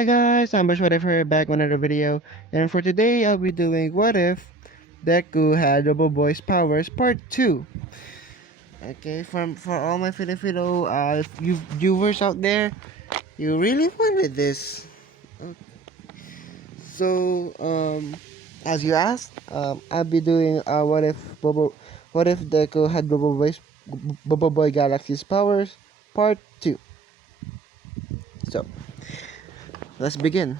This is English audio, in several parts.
Hi guys, I'm Bushwhatever back with another video, and for today I'll be doing What If Deku Had boboiboy's Powers Part 2. Okay, for all my Filipino you viewers out there, you really wanted this. So, as you asked, I'll be doing What If Deku Had boboiboy Galaxies Powers Part 2. So, let's begin.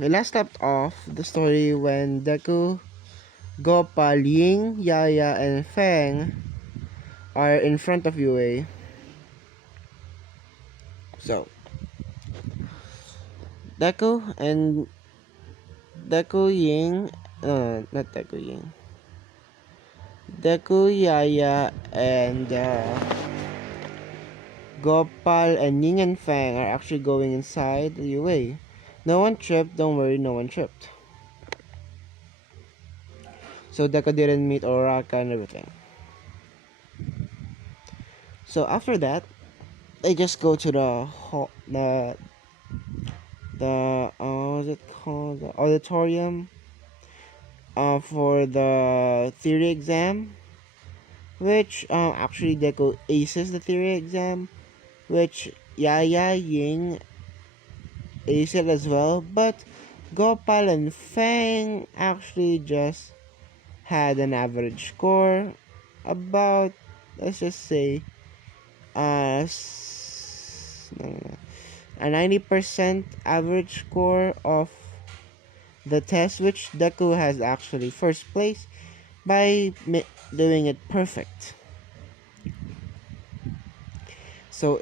We last left off the story when Deku, Gopal, Ying, Yaya, and Feng are in front of Yue. So, Deku and Deku Ying, not Deku Ying. Deku, Yaya, and Gopal and Ying and Feng are actually going inside Yue. No one tripped, don't worry, no one tripped. So Deku didn't meet Oraka and everything. So after that, they just go to the what's it called, the auditorium for the theory exam, which actually Deku aces the theory exam, which Yaya Ying aces it as well, but Gopal and Fang actually just had an average score, about, let's just say, no, no, no, a 90% average score of the test, which Deku has actually first place by doing it perfect. So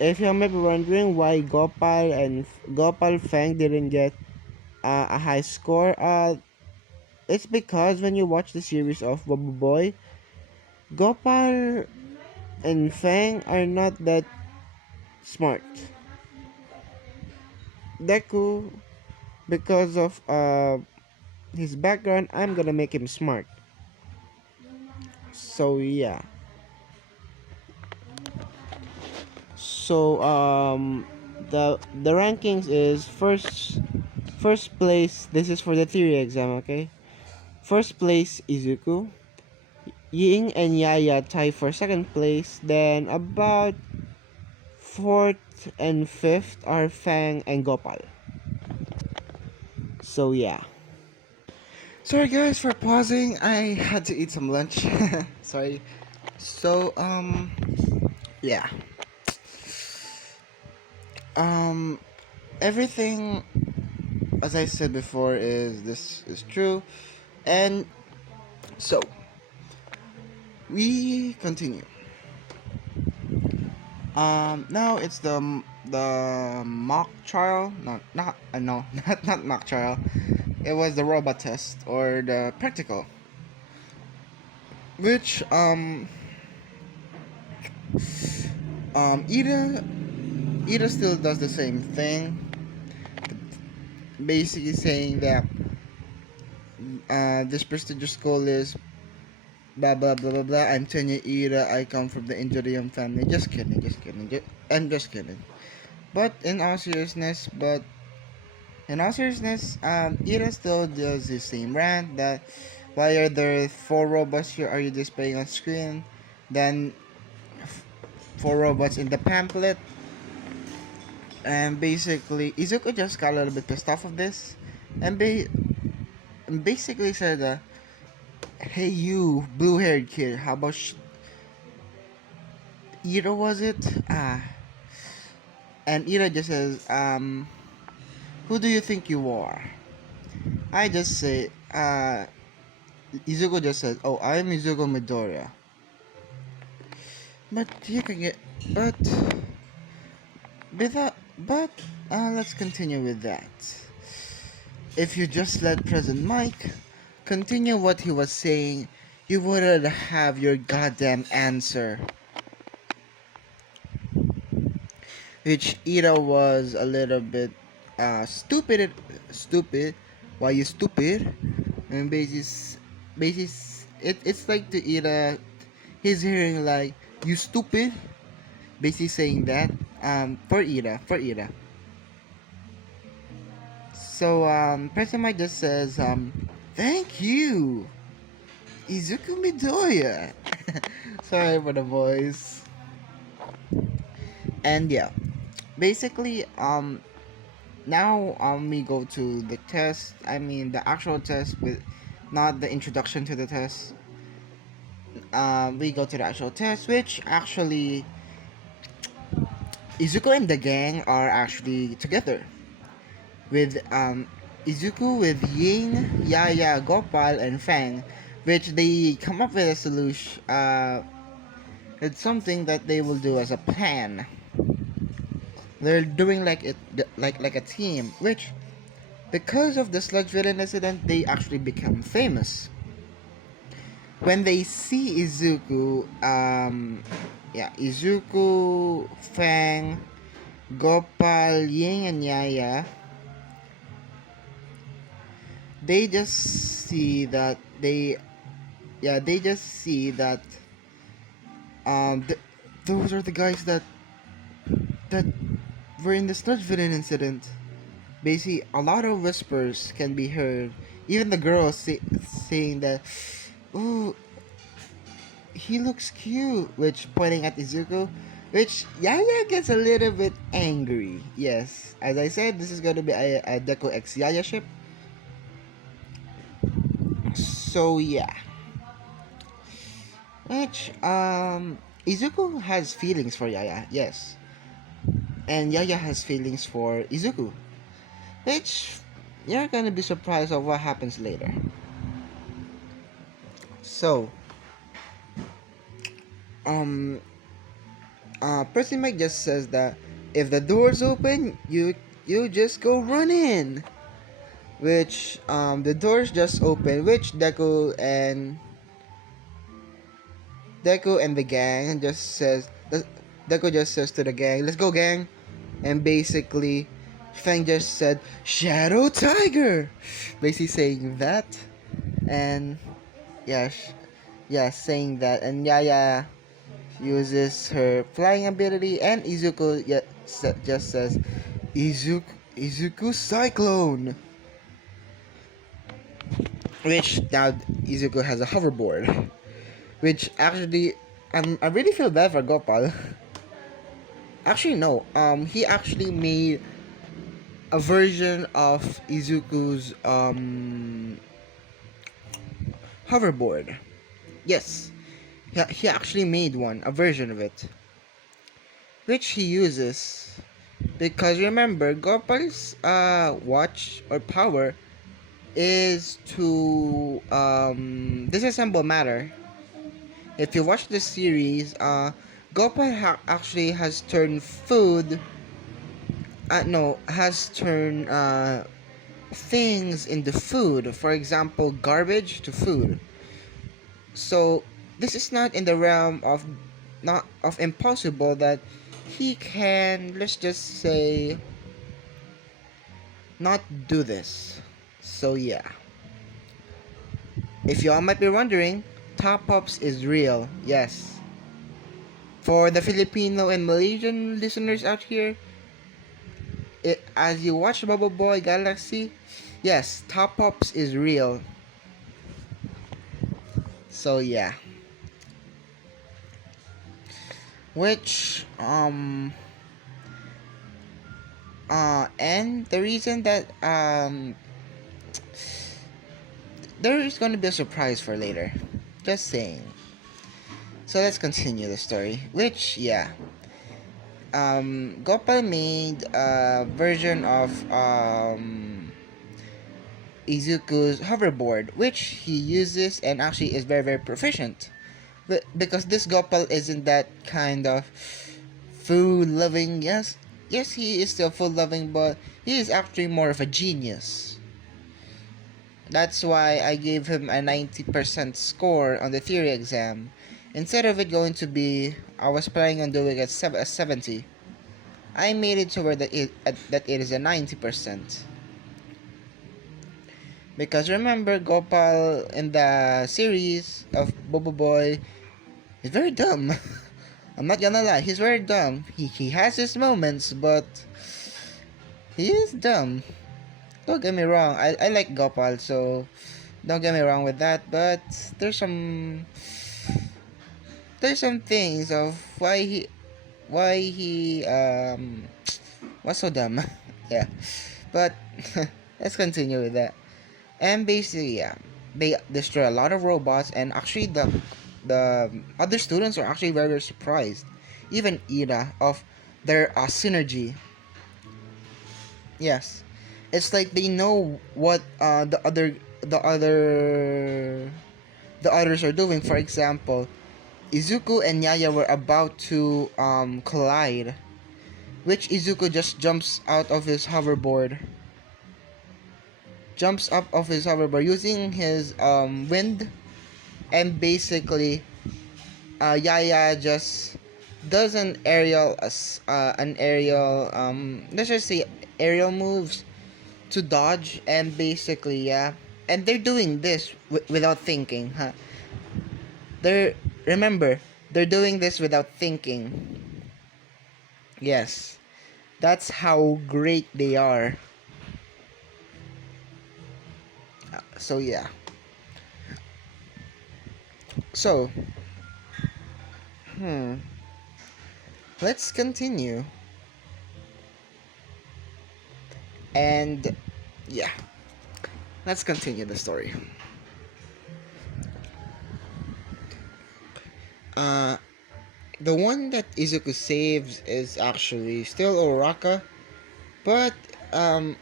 if you might be wondering why Gopal Fang didn't get a high score, it's because when you watch the series of boboiboy, Gopal and Fang are not that smart. Deku, because of his background, I'm gonna make him smart. So yeah. So the rankings is first place. This is for the theory exam, okay? First place Izuku, Ying and Yaya tie for second place. Then about fourth and fifth are Fang and Gopal. So yeah. Sorry guys for pausing. I had to eat some lunch. Sorry. So yeah. Um Everything as I said before is true. And so we continue. Now it's the mock trial. No, not mock trial. It was the robot test or the practical. Which Ida still does the same thing, basically saying that this prestigious school is blah blah blah blah blah. I'm Tenya Ida. I come from the Injurium family. Just kidding, I'm just kidding. But in all seriousness, Ida still does the same rant that why are there four robots here? Are you displaying on screen? Then four robots in the pamphlet. And basically, Izuku just got a little bit pissed off of this, and basically said, "Hey, you blue-haired kid, how about Ira was it? And Ira just says, who do you think you are?" I just say, Izuku just says, "Oh, I'm Izuku Midoriya." But you can get, but let's continue with that. If you just let President Mike continue what he was saying, you wouldn't have your goddamn answer. Which Ira was a little bit stupid. Why you stupid? And it's like to Ira, he's hearing like you stupid, basically saying that for Ira. So Presima just says thank you, Izuku Midoriya. Sorry for the voice. And yeah, basically now we go to the test. I mean the actual test with not the introduction to the test. We go to the actual test, which actually Izuku and the gang are actually together with Izuku with Ying, Yaya, Gopal, and Fang, which they come up with a solution. It's something that they will do as a plan. They're doing like it like a team, which because of the sludge villain incident, they actually become famous. When they see Izuku, Izuku, Fang, Gopal, Ying, and Yaya, they just see that they just see that those are the guys that were in the sludge villain incident. Basically, a lot of whispers can be heard. Even the girls saying that, "Oh, he looks cute," which pointing at Izuku, which Yaya gets a little bit angry. Yes, as I said, this is going to be a Deku X Yaya ship. So yeah, which Izuku has feelings for Yaya, yes, and Yaya has feelings for Izuku, which you're gonna be surprised of what happens later. So um Percy Mike just says that if the door's open, you just go run in. Which the doors just open, which Deku and the gang just says Deku just says to the gang, "Let's go, gang," and basically Fang just said, "Shadow Tiger," basically saying that, and yeah, saying that, and Yaya uses her flying ability, and Izuku just says, Izuku Cyclone," which now Izuku has a hoverboard, which actually I really feel bad for Gopal. Actually, no. He actually made a version of Izuku's hoverboard. Yes, he actually made one, a version of it, which he uses because remember, Gopal's watch or power is to disassemble matter. If you watch the series, Gopal actually has turned food. No, has turned things into food. For example, garbage to food. So this is not in the realm of not of impossible that he can, let's just say, not do this. So yeah. If y'all might be wondering, Top Ups is real. Yes. For the Filipino and Malaysian listeners out here, as you watch Boboiboy Galaxy, yes, Top Ups is real. So yeah. Which and the reason that there is going to be a surprise for later. Just saying. So let's continue the story. Which yeah. Gopal made a version of Izuku's hoverboard, which he uses and actually is very very proficient. But because this Gopal isn't that kind of food loving, yes he is still food loving, but he is actually more of a genius. That's why I gave him a 90% score on the theory exam. Instead of it going to be, I was planning on doing a 70. I made it to where that it is a 90%. Because remember, Gopal in the series of Bobo Boy is very dumb. I'm not gonna lie, he's very dumb. He has his moments, but he is dumb. Don't get me wrong, I like Gopal, so don't get me wrong with that, but there's some there's some things of why he was so dumb. Yeah. But let's continue with that. And basically, yeah, they destroy a lot of robots, and actually the other students are actually very, very surprised, even Ida, of their synergy. Yes, it's like they know what the others are doing. For example, Izuku and Yaya were about to collide, which Izuku just jumps up of his hoverboard using his wind, and basically Yaya just does an aerial let's just say aerial moves to dodge, and basically, yeah, and they're doing this without thinking, huh? They're remember they're doing this without thinking. Yes, that's how great they are. So yeah, so hmm let's continue. And yeah, let's continue the story. uh the one that Izuku saves is actually still Oraka, but um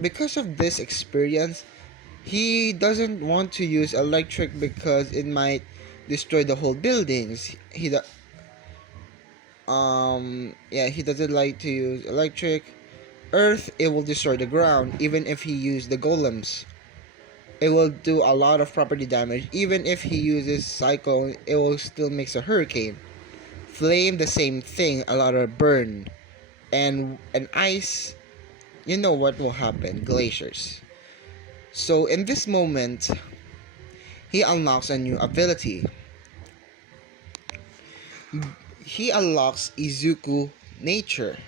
because of this experience, he doesn't want to use electric because it might destroy the whole buildings. He doesn't like to use electric. Earth, it will destroy the ground. Even if he used the golems, it will do a lot of property damage. Even if he uses cyclone, it will still makes a hurricane. Flame, the same thing, a lot of burn. And ice, you know what will happen, glaciers. So in this moment, he unlocks a new ability. He unlocks Izuku Nature.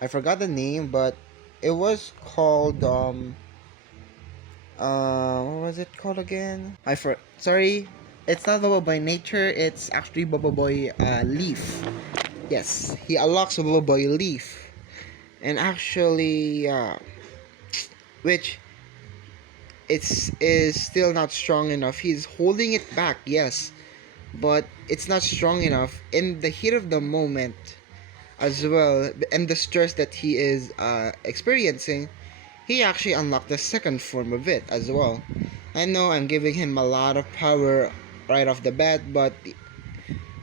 I forgot the name, but it was called what was it called again? Sorry, it's not boboiboy Nature. It's actually boboiboy Leaf. Yes, he unlocks boboiboy Leaf, and actually, which it's is still not strong enough. He's holding it back, yes, but it's not strong enough in the heat of the moment as well, and the stress that he is experiencing. He actually unlocked the second form of it as well. I know I'm giving him a lot of power right off the bat, but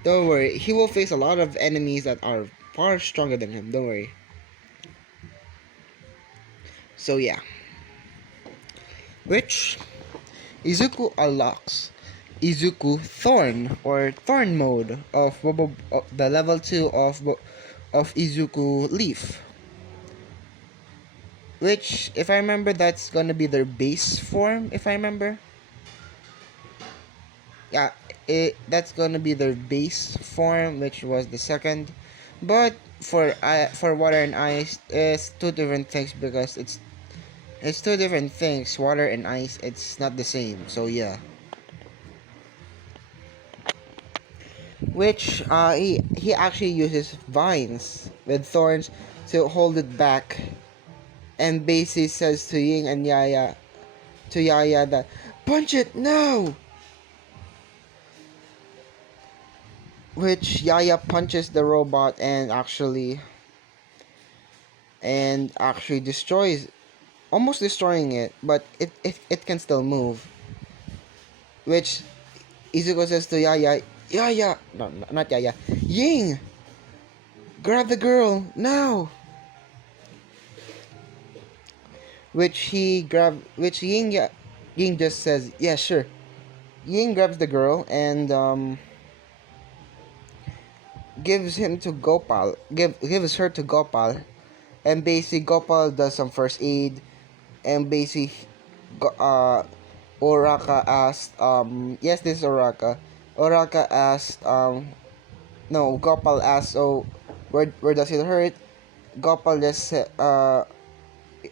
don't worry, he will face a lot of enemies that are far stronger than him. Don't worry. So yeah, which Izuku unlocks Izuku Thorn, or Thorn mode of the level 2 of Izuku Leaf, which, if I remember, that's gonna be their base form, if I remember. Yeah, that's gonna be their base form, which was the second. But for water and ice, it's two different things, because it's two different things. Water and ice, it's not the same. So yeah, which he actually uses vines with thorns to hold it back, and basically says to Ying and Yaya that punch it now, which Yaya punches the robot and actually destroys, almost destroying it, but it can still move. Which Izuku says to Yaya, Yaya, no, not Yaya, Ying, grab the girl now. Which Ying just says, yeah, sure. Ying grabs the girl and gives her to Gopal, and basically Gopal does some first aid, and basically Oraka asked, yes, this is Oraka. Oraka asked, no, Gopal asked, oh, where does it hurt? Gopal just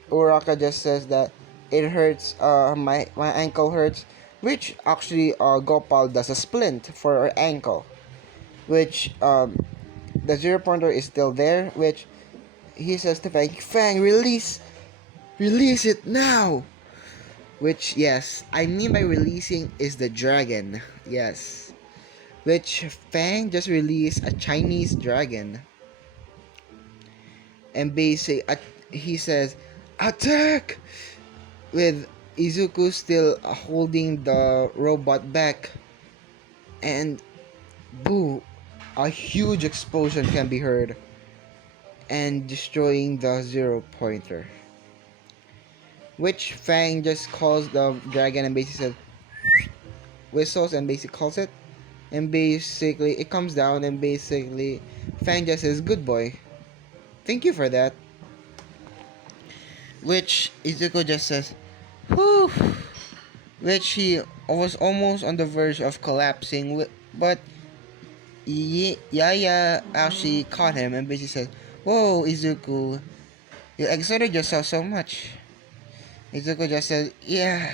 Uraka just says that it hurts, my ankle hurts, which actually Gopal does a splint for her ankle, which the 0 pointer is still there, which he says to Fang, Fang, release it now! Which, yes, I mean by releasing is the dragon, yes. Which Fang just released a Chinese dragon. And basically, he says, attack! With Izuku still holding the robot back. And, boo, a huge explosion can be heard. And destroying the 0 pointer. Which Fang just calls the dragon and basically says, whistles and basically calls it. And basically, it comes down and basically, Fang just says, good boy. Thank you for that. Which Izuku just says, whew. Which he was almost on the verge of collapsing, but Yaya actually caught him and basically said, whoa, Izuku, you exerted yourself so much. Izuku just said, yeah,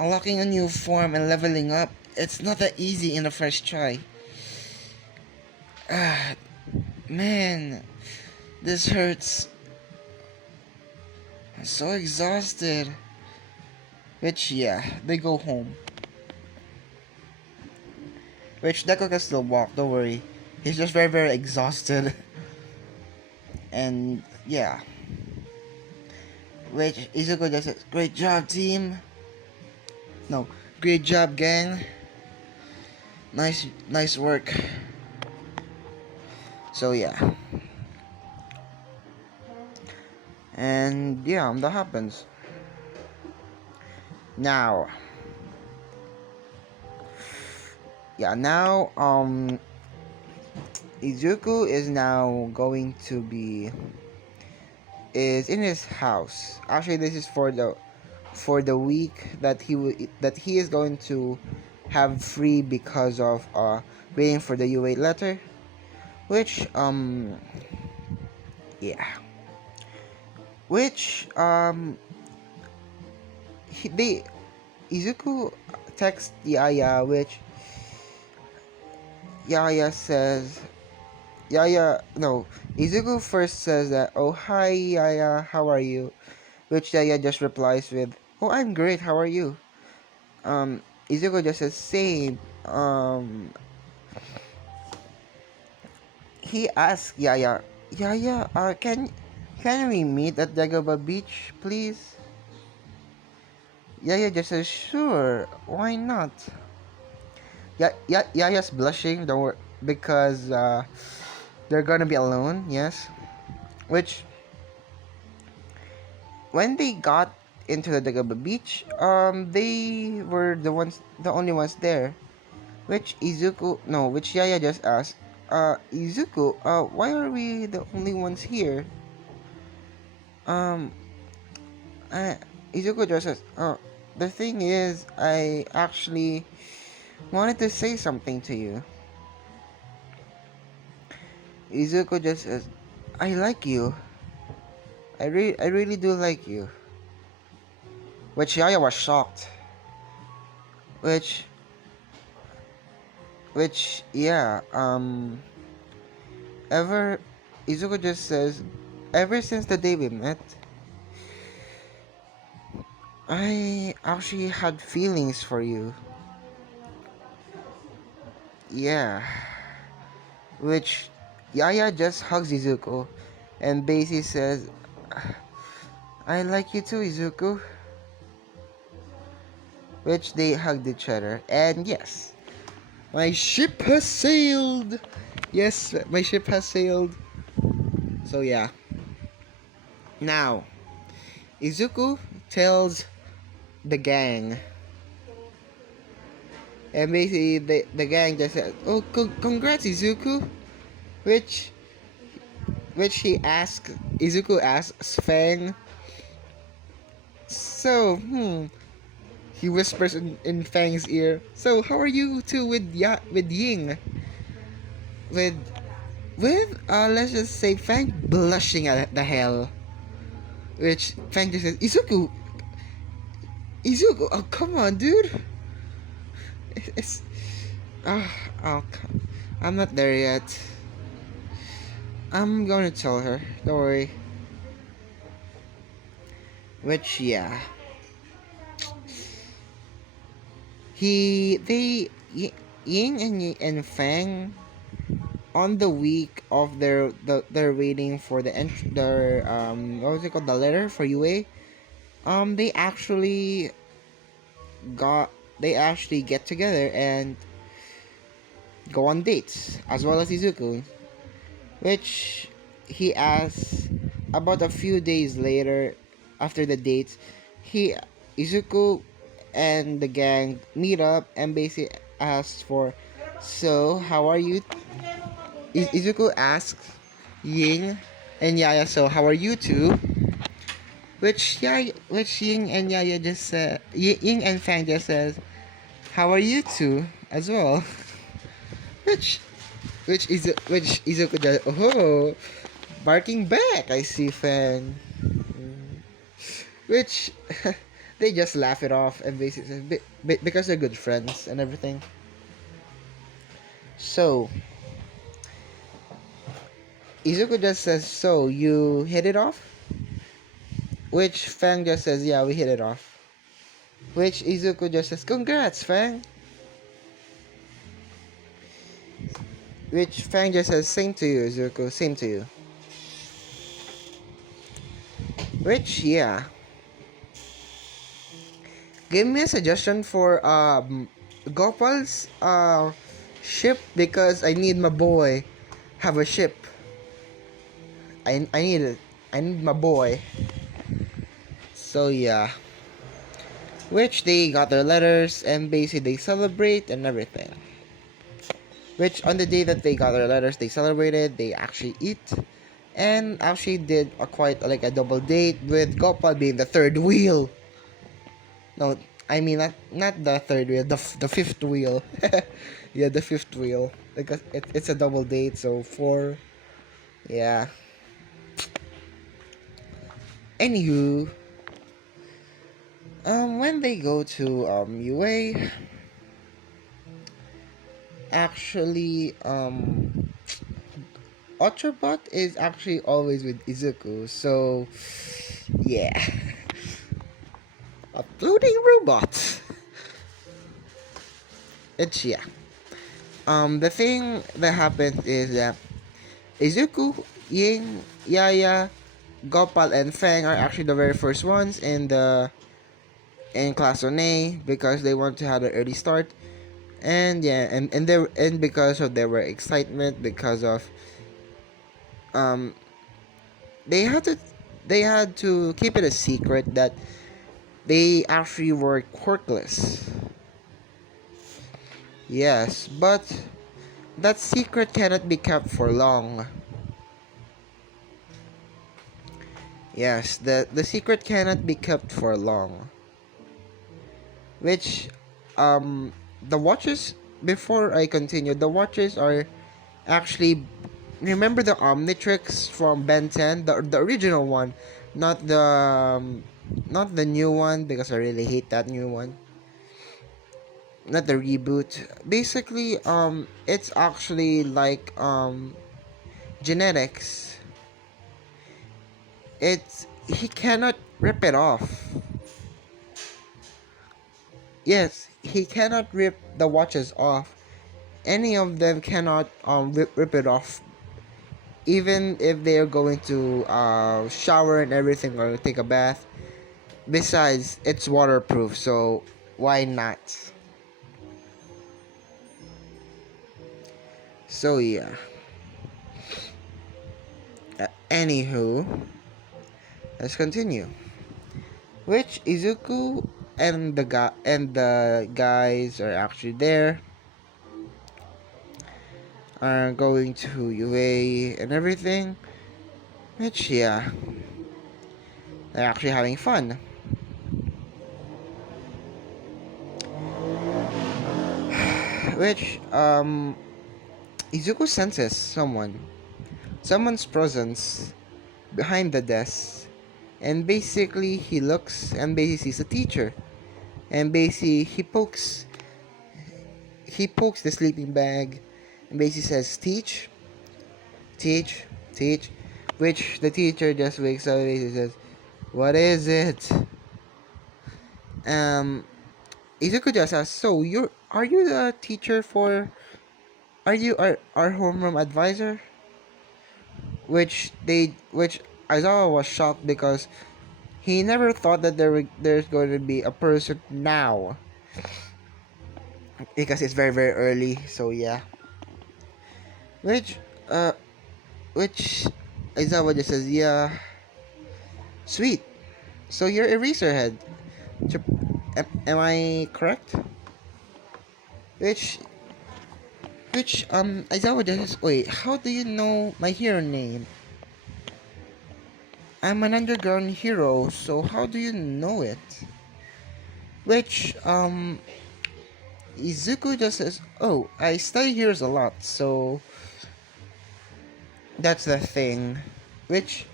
unlocking a new form and leveling up, it's not that easy in the first try. Ah, man, this hurts. I'm so exhausted. Which, yeah, they go home. Which, Deku can still walk, don't worry. He's just very, very exhausted. And, yeah. Which, Izuku just says, great job, team. No, great job, gang. Nice work. So, yeah. And, yeah, that happens. Now, Izuku is now going to be in his house. Actually, this is for the week that he is going to have free because of waiting for the U8 letter, which Izuku texts Yaya, which Yaya says, Izuku first says that, oh, hi, Yaya, how are you? Which Yaya just replies with, oh, I'm great, how are you? Izuku just says, same. He asks Yaya, can we meet at Dagobah Beach, please? Yaya just says, sure, why not? Yaya's blushing, don't worry, because they're gonna be alone, yes. Which, when they got into the Dagobah Beach, they were the only ones there. Which Yaya just asked, Izuku, why are we the only ones here? Um, Izuku just says, the thing is, I actually wanted to say something to you. Izuku just says, I like you. I really do like you. Which Yaya was shocked. Which, yeah, Izuku just says, ever since the day we met, I actually had feelings for you. Yeah. Which Yaya just hugs Izuku and basically says, I like you too, Izuku. Which they hugged each other. And yes, my ship has sailed. Yes, my ship has sailed. So yeah. Now, Izuku tells the gang. And basically, the gang just said, oh, congrats, Izuku. Which Izuku asks Fang. So, he whispers in Fang's ear, so how are you two with Ying? With let's just say Fang blushing at the hell. Which Fang just says, Izuku, oh come on, dude. It's ah, oh, I'm not there yet. I'm going to tell her. Don't worry. Which yeah, Ying and Fang on the week of they're waiting for their what was it called, the letter for UA. They actually got they actually get together and go on dates as well as Izuku, which he asks about a few days later after the dates. He Izuku and the gang meet up and basically asks for, so how are you? Izuku asks Ying and Yaya, so how are you two? Which Ying and Yaya just Ying and Fang just says, how are you two as well? which which Izuku just, oh, barking back. I see Fang. Which they just laugh it off and basically because they're good friends and everything. So Izuku just says, so you hit it off? Which Fang just says, yeah, we hit it off. Which Izuku just says, congrats, Fang. Which Fang just says, same to you, Izuku, same to you. Which, yeah. Give me a suggestion for Gopal's ship, because I need my boy have a ship. I need it. I need my boy. So yeah. Which they got their letters and basically they celebrate and everything. Which on the day that they got their letters, they celebrated, they actually eat, and actually did a quite like a double date with Gopal being the third wheel. No, I mean not the third wheel, the fifth wheel. Yeah, the fifth wheel, because it's a double date, so four. Yeah. Anywho, when they go to UA, actually Ultrabot is actually always with Izuku, so yeah. A floating robot. It's yeah. The thing that happens is that Izuku, Ying, Yaya, Gopal, and Fang are actually the very first ones in class on A, because they want to have an early start. And yeah, and because of their excitement, because of um they had to keep it a secret that they actually were quirkless. Yes, but that secret cannot be kept for long. Yes, the secret cannot be kept for long. Which the watches, before I continue, the watches are actually, remember the Omnitrix from Ben 10, the original one, not the not the new one, because I really hate that new one. Not the reboot. Basically, it's actually like genetics. It's he cannot rip it off. Yes, he cannot rip the watches off. Any of them cannot rip it off, even if they're going to shower and everything or take a bath. Besides, it's waterproof, so why not? So yeah. Anywho, let's continue. Which Izuku and the guys are actually there, are going to UA and everything. Which yeah, they're actually having fun. Which Izuku senses someone's presence behind the desk, And basically he looks and basically sees a teacher. And basically he pokes the sleeping bag and basically says, teach, teach, teach. Which the teacher just wakes up and basically says, what is it? Um Izuku just asks, so are you the teacher for are you our homeroom advisor? Which Aizawa was shocked because he never thought that there's going to be a person now, because it's very very early. So yeah, which uh which Aizawa just says, yeah, sweet. So you're Eraserhead. Am I correct? Which Aizawa just says, wait, how do you know my hero name? I'm an underground hero, so how do you know it? Which Izuku just says, oh, I study heroes a lot, so that's the thing. Which,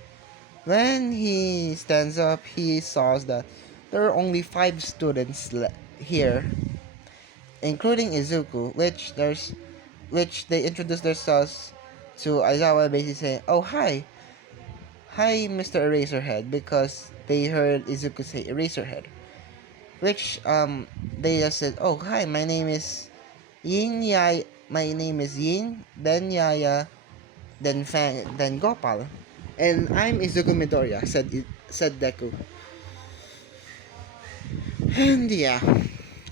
when he stands up, he saws that there are only 5 students here, including Izuku, which they introduce themselves to Aizawa, basically saying, oh, hi, Mr. Eraserhead, because they heard Izuku say Eraserhead. Which they just said, oh, hi, my name is Yin, then Yaya, then Fang, then Gopal. And I'm Izuku Midoriya, said Deku. And yeah.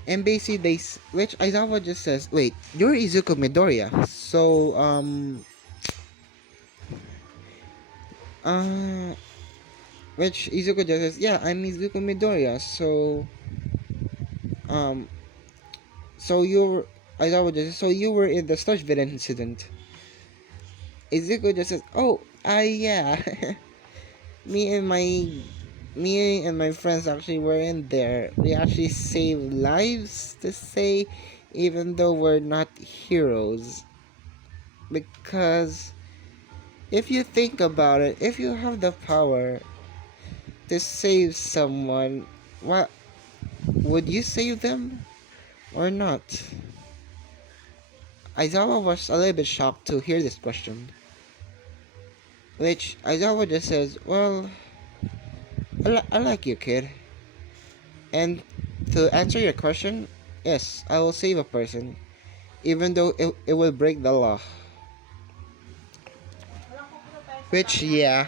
And basically which Aizawa just says, wait, you're Izuku Midoriya. So uh which Izuku just says, yeah, I'm Izuku Midoriya. Um so you're Aizawa just says, so you were in the Slush Vid incident. Izuku just says, oh, yeah. me and my me and my friends actually were in there. We actually saved lives, to say, even though we're not heroes. Because if you think about it, if you have the power to save someone, what would you save them or not? Aizawa was a little bit shocked to hear this question. Which Aizawa just says, well, I like you, kid. And to answer your question, yes, I will save a person, even though it will break the law. Which, yeah.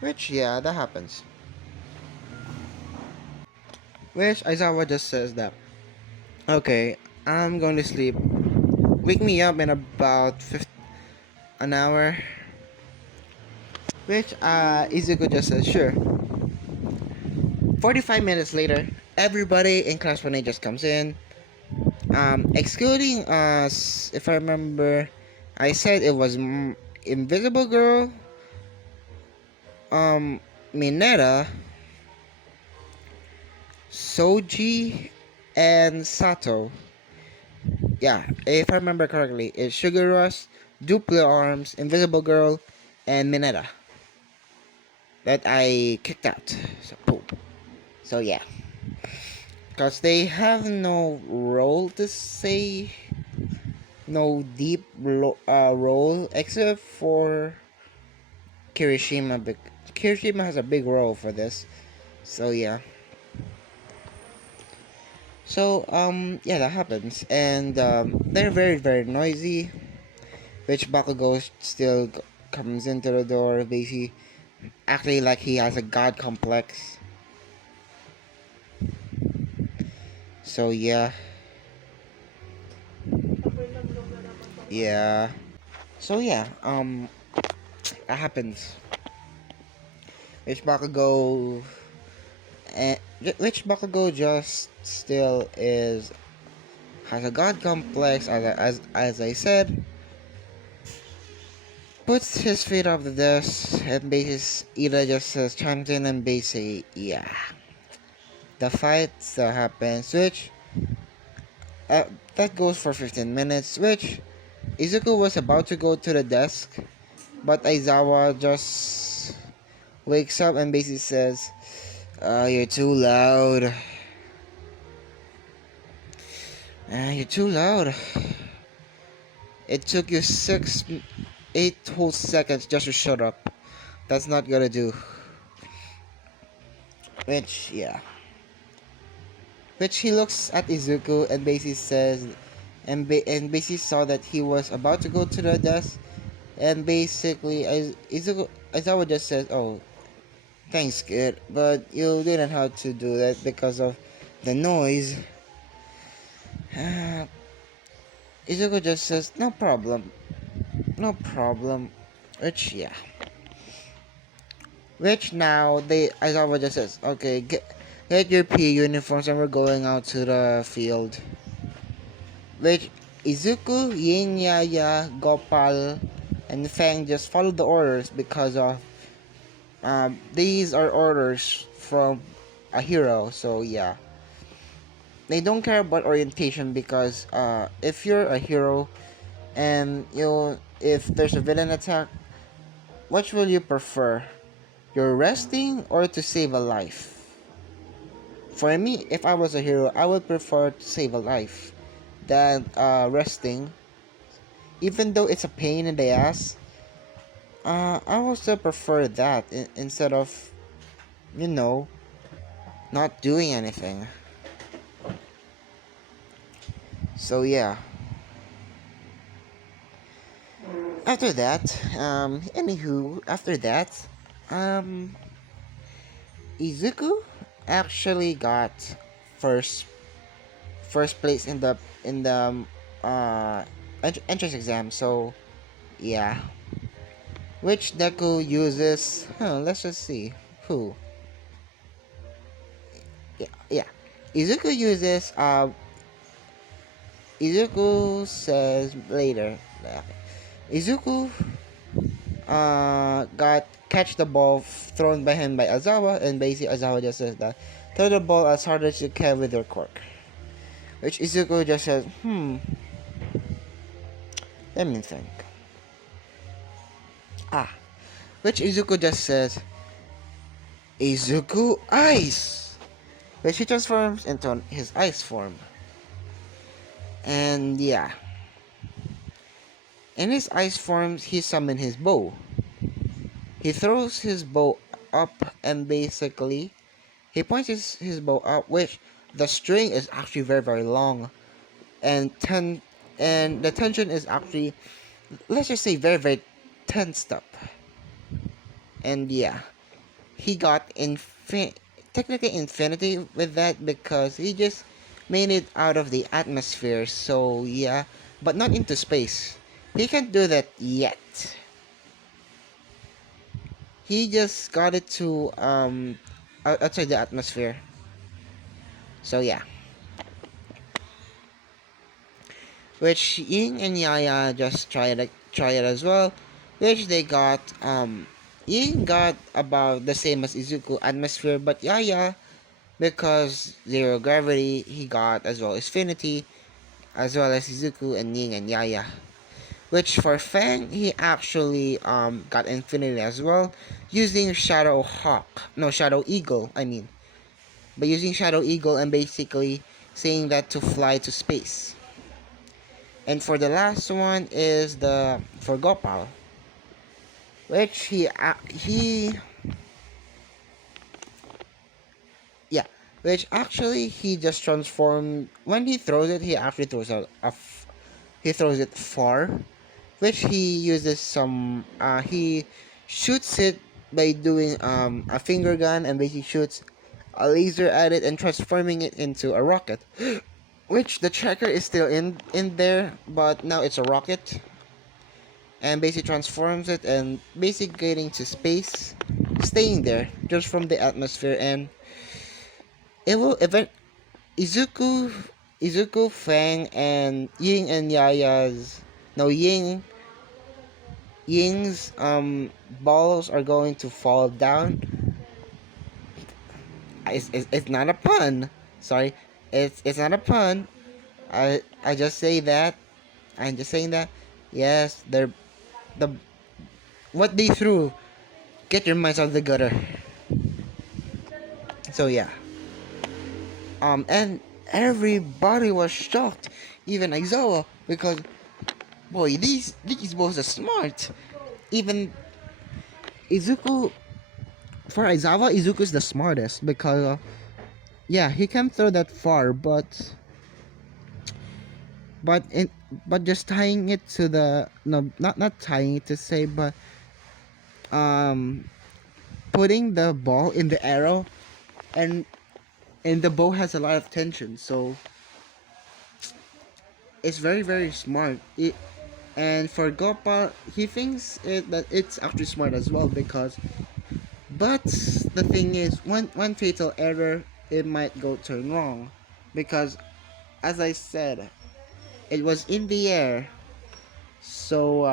Which, yeah, that happens. Which Aizawa just says that, okay, I'm going to sleep. Wake me up in about an hour. Which Izuku just says, sure. 45 minutes later, everybody in Class 1A just comes in. Excluding us, if I remember, I said it was Invisible Girl, Mineta, Soji, and Sato. Yeah, if I remember correctly, it's Sugar Rush, Duplo Arms, Invisible Girl, and Mineta that I kicked out. So, boom. So yeah, because they have no role to say, no deep role except for Kirishima. Kirishima has a big role for this. So yeah. So yeah, that happens, and they're very very noisy. Which Bakugo still comes into the door, basically acting like he has a god complex. So yeah. Yeah. So yeah, that happens. Which Bakugo which Bakugo just still has a god complex, as I said. Puts his feet off the desk, and basically Ida just chimes in and basically, yeah. The fight still happens, which that goes for 15 minutes, which Izuku was about to go to the desk, But Aizawa just wakes up and basically says, you're too loud. You're too loud. It took you 8 whole seconds just to shut up. That's not gonna do. Which, yeah. Which he looks at Izuku and basically says, and basically saw that he was about to go to the desk, and basically Izawa just says, "Oh, thanks, kid, but you didn't have to do that because of the noise." Izuku just says, "No problem, no problem." Which, yeah. Which now Aizawa just says, "Okay, get your PE uniforms and we're going out to the field." Which Izuku, Yin Yaya, Gopal, and Fang just follow the orders because of these are orders from a hero. So yeah, they don't care about orientation because if you're a hero and if there's a villain attack, which will you prefer? You're resting or to save a life? For me, if I was a hero, I would prefer to save a life than resting. Even though it's a pain in the ass, I would still prefer that instead of, you know, not doing anything. So yeah. After that, after that, um, Izuku actually got first first place in the entrance exam. So yeah, which Deku uses? Let's just see who. Yeah. Izuku uses. Izuku says later. Izuku got catch the ball thrown by him by Aizawa, and basically Aizawa just says that throw the ball as hard as you can with your quirk. Which Izuku just says, let me think. Ah, which Izuku just says, Izuku Ice! Which he transforms into his ice form. And yeah, in his ice form, he summons his bow. He throws his bow up and basically he points his bow up, which the string is actually very very long, and the tension is actually, let's just say, very very tensed up. And yeah, he got technically infinity with that because he just made it out of the atmosphere. So yeah, but not into space. He can't do that yet. He just got it to outside the atmosphere. So yeah, which Ying and Yaya just try it as well, which they got Ying got about the same as Izuku atmosphere, but Yaya, because zero gravity, he got as well as Infinity, as well as Izuku and Ying and Yaya. Which for Fang, he actually got Infinity as well, using Shadow Eagle, I mean. By using Shadow Eagle and basically saying that to fly to space. And for the last one is the for Gopal, which he yeah, which actually he just transformed when he throws it. He actually throws he throws it far, which he uses he shoots it by doing a finger gun and basically shoots a laser at it and transforming it into a rocket. Which the tracker is still in there, but now it's a rocket, and basically transforms it and basically getting to space, staying there just from the atmosphere, and it will event Izuku, Fang, and Ying and Yaya's no Ying's balls are going to fall down. It's not a pun. Sorry, it's not a pun. I just say that. I'm just saying that. Yes, they're the what they threw. Get your minds out of the gutter. So yeah. And everybody was shocked, even Aizawa, because boy, these boys are smart. Even Izuku, for Aizawa, Izuku's the smartest because yeah, he can throw that far, but it but just tying it to the no, not tying it to say, but um putting the ball in the arrow, and the bow has a lot of tension, so it's very very smart. And for Goppa, he thinks that it's actually smart as well because, but the thing is, one fatal error, it might go turn wrong, because as I said, it was in the air, so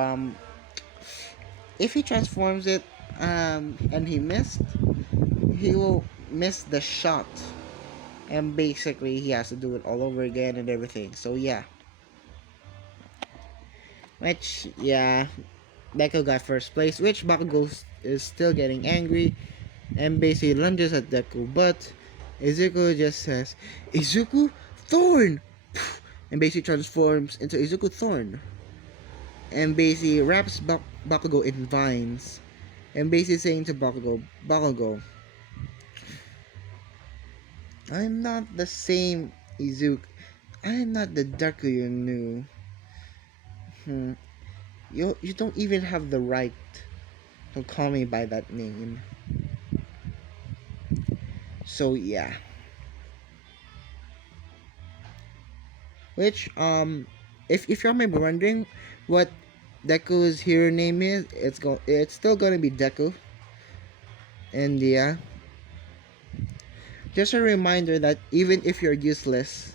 if he transforms it and he missed, he will miss the shot, and basically he has to do it all over again and everything. So yeah, which yeah, Deku got first place, which Bakugo is still getting angry and basically lunges at Deku, but Izuku just says, Izuku Thorn! And basically transforms into Izuku Thorn. And basically wraps Bakugo in vines. And basically saying to Bakugo, I'm not the same Izuku. I'm not the Deku you knew. Hmm. You don't even have the right to call me by that name. So yeah. Which if you're maybe wondering what Deku's hero name is, it's still gonna be Deku. And yeah, just a reminder that even if you're useless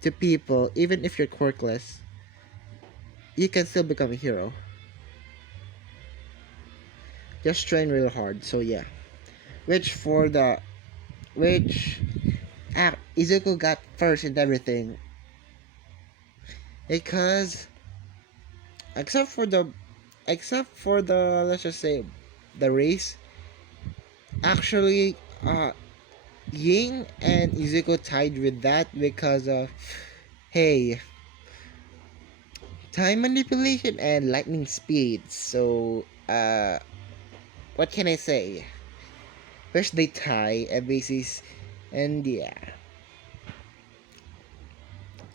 to people, even if you're quirkless, you can still become a hero. Just train real hard. So yeah, which for the which Izuku got first in everything because except for the let's just say the race, actually Ying and Izuku tied with that because of, hey, time manipulation and lightning speed. So what can I say? First they tie a basis, and yeah,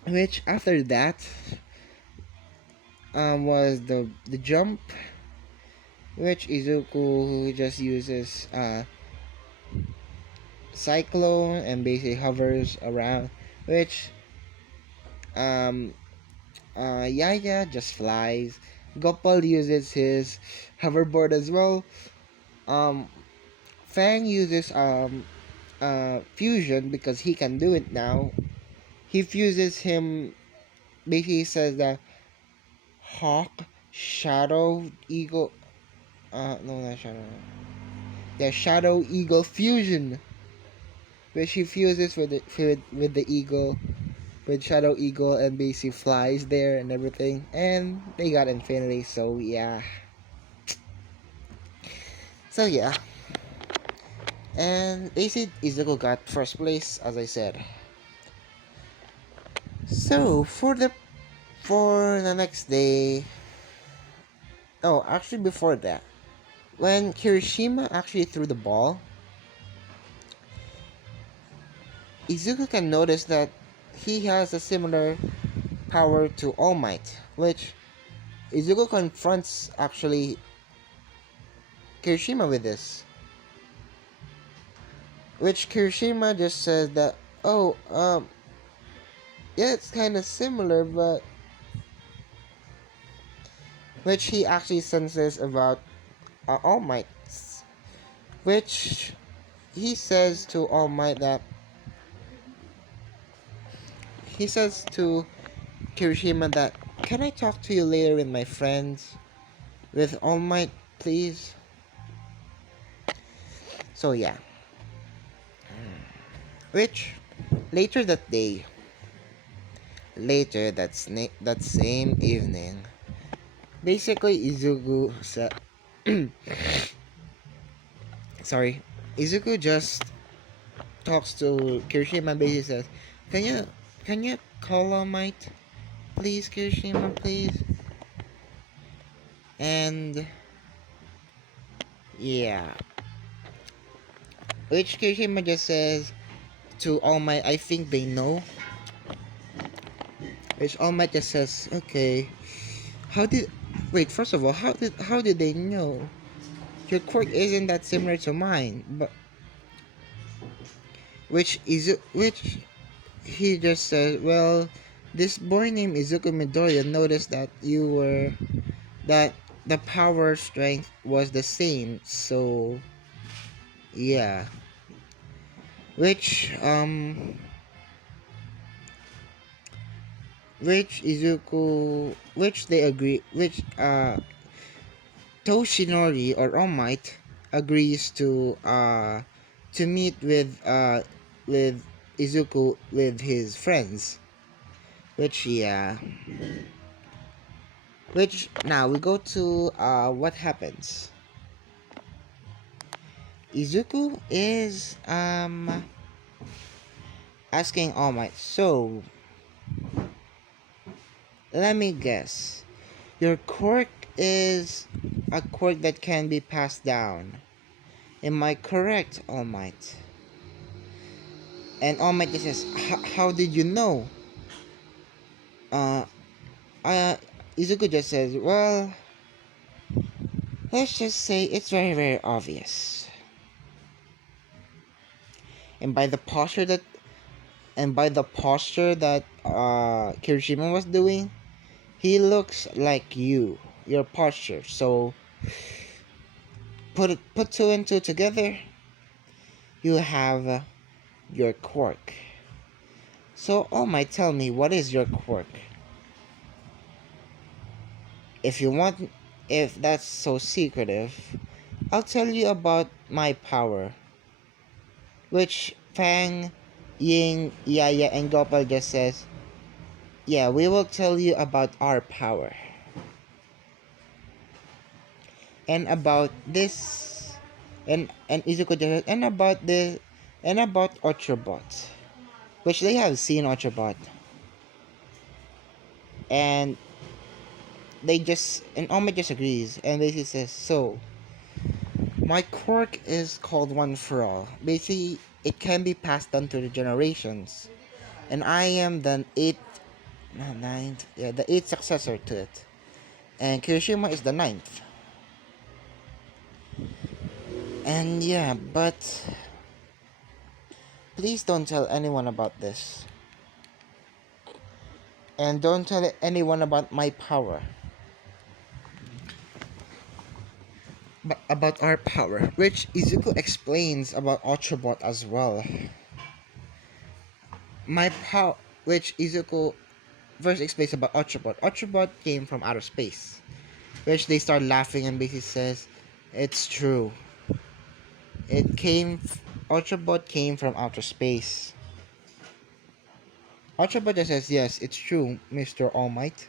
which after that was the jump, which Izuku just uses cyclone and basically hovers around, which um Yaya just flies. Gopal uses his hoverboard as well. um Fang uses fusion because he can do it now. He fuses him, basically says that hawk, shadow, eagle, no, not shadow, the shadow eagle fusion, which he fuses with the eagle, with shadow eagle, and basically flies there and everything, and they got infinity. So yeah, so yeah, and basically Izuku got first place, as I said. So for the next day, oh, actually before that, when Kirishima actually threw the ball, Izuku can notice that he has a similar power to All Might, which Izuku confronts actually Kirishima with this, which Kirishima just says that, oh, yeah, it's kind of similar, but which he actually senses about All Might, which he says to All Might that he says to Kirishima that, can I talk to you later with my friends? With All Might, please? So yeah. Which, later that day, later that same evening, basically Sorry, Izuku just talks to Kirishima and basically says, "Can you call All Might, please, Kirishima, please?" And yeah, which Kirishima just says to All Might, "I think they know." Which All Might just says, "Okay, how did? Wait, first of all, how did they know? Your quirk isn't that similar to mine, but." Which he just says, well, this boy named Izuku Midoriya noticed that that the power strength was the same, so yeah. Which which Izuku which they agree which Toshinori or All Might agrees to meet with Izuku with his friends. Which yeah. Which now we go to what happens. Izuku is asking All Might, so let me guess. Your quirk is a quirk that can be passed down. Am I correct, All Might? And All Might just says, how did you know? Uh, uh, Izuku just says, well, let's just say it's very, very obvious. And by the posture that Kirishima was doing, he looks like your posture. So put two and two together, you have your quirk. So All Might, tell me, what is your quirk? If you want, if that's so secretive, I'll tell you about my power. Which Fang, Ying, Yaya, and Gopal just says, yeah, we will tell you about our power. And about this, and Izuku just says, and about Ultrabot. Which they have seen Ultrabot. And Oma just agrees and basically says, so my quirk is called One for All. Basically, it can be passed down to the generations. And I am the eighth successor to it. And Kirishima is the ninth. And yeah, but please don't tell anyone about this. And don't tell anyone about my power. But about our power, which Izuku explains about Ultrabot as well. My power, which Izuku first explains about Ultrabot. Ultrabot came from outer space, which they start laughing and basically says, it's true. Ultrabot came from outer space. Ultrabot just says, yes, it's true, Mr. All Might.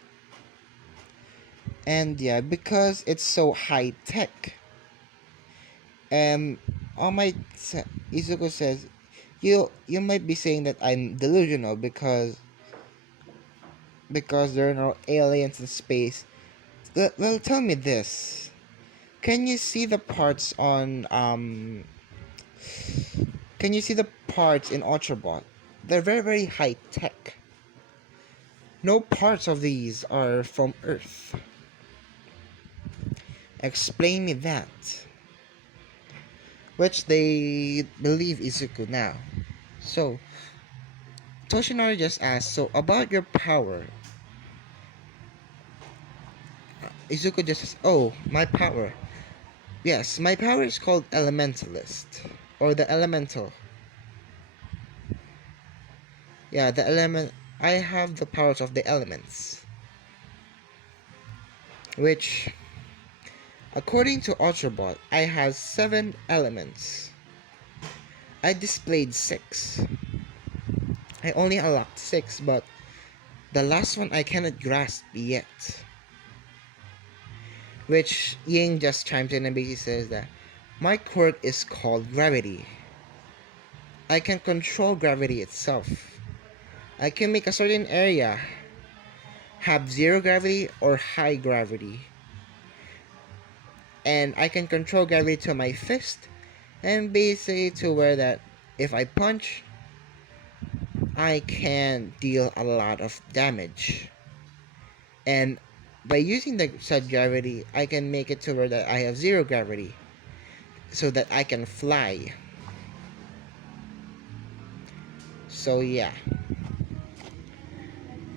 And yeah, because it's so high tech. All Might, Izuku says, you might be saying that I'm delusional because there are no aliens in space. Well, tell me this. Can you see the parts in Ultrabot? They're very, very high tech. No parts of these are from Earth. Explain me that. Which they believe Izuku now. So, Toshinori just asked, so about your power. Izuku just says, oh, my power. Yes, my power is called Elementalist. Or the Elemental. Yeah, the element. I have the powers of the elements. Which, according to Ultrabot, I have 7 elements. I displayed 6. I only unlocked 6, but the last one I cannot grasp yet. which Ying just chimes in and basically says that my quirk is called gravity. I can control gravity itself. I can make a certain area have zero gravity or high gravity. And I can control gravity to my fist and basically to where that if I punch, I can deal a lot of damage. And by using the said gravity, I can make it to where that I have zero gravity so that I can fly. So yeah.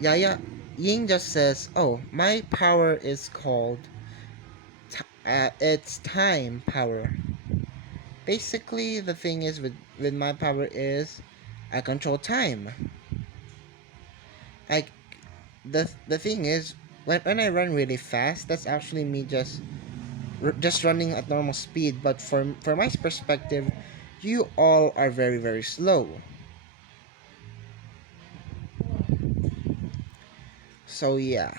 Yeah. Ying just says, "Oh, my power is called it's time power." Basically, the thing is with my power is I control time. I the thing is when I run really fast, that's actually me just running at normal speed. But from my perspective, you all are very very slow. So yeah,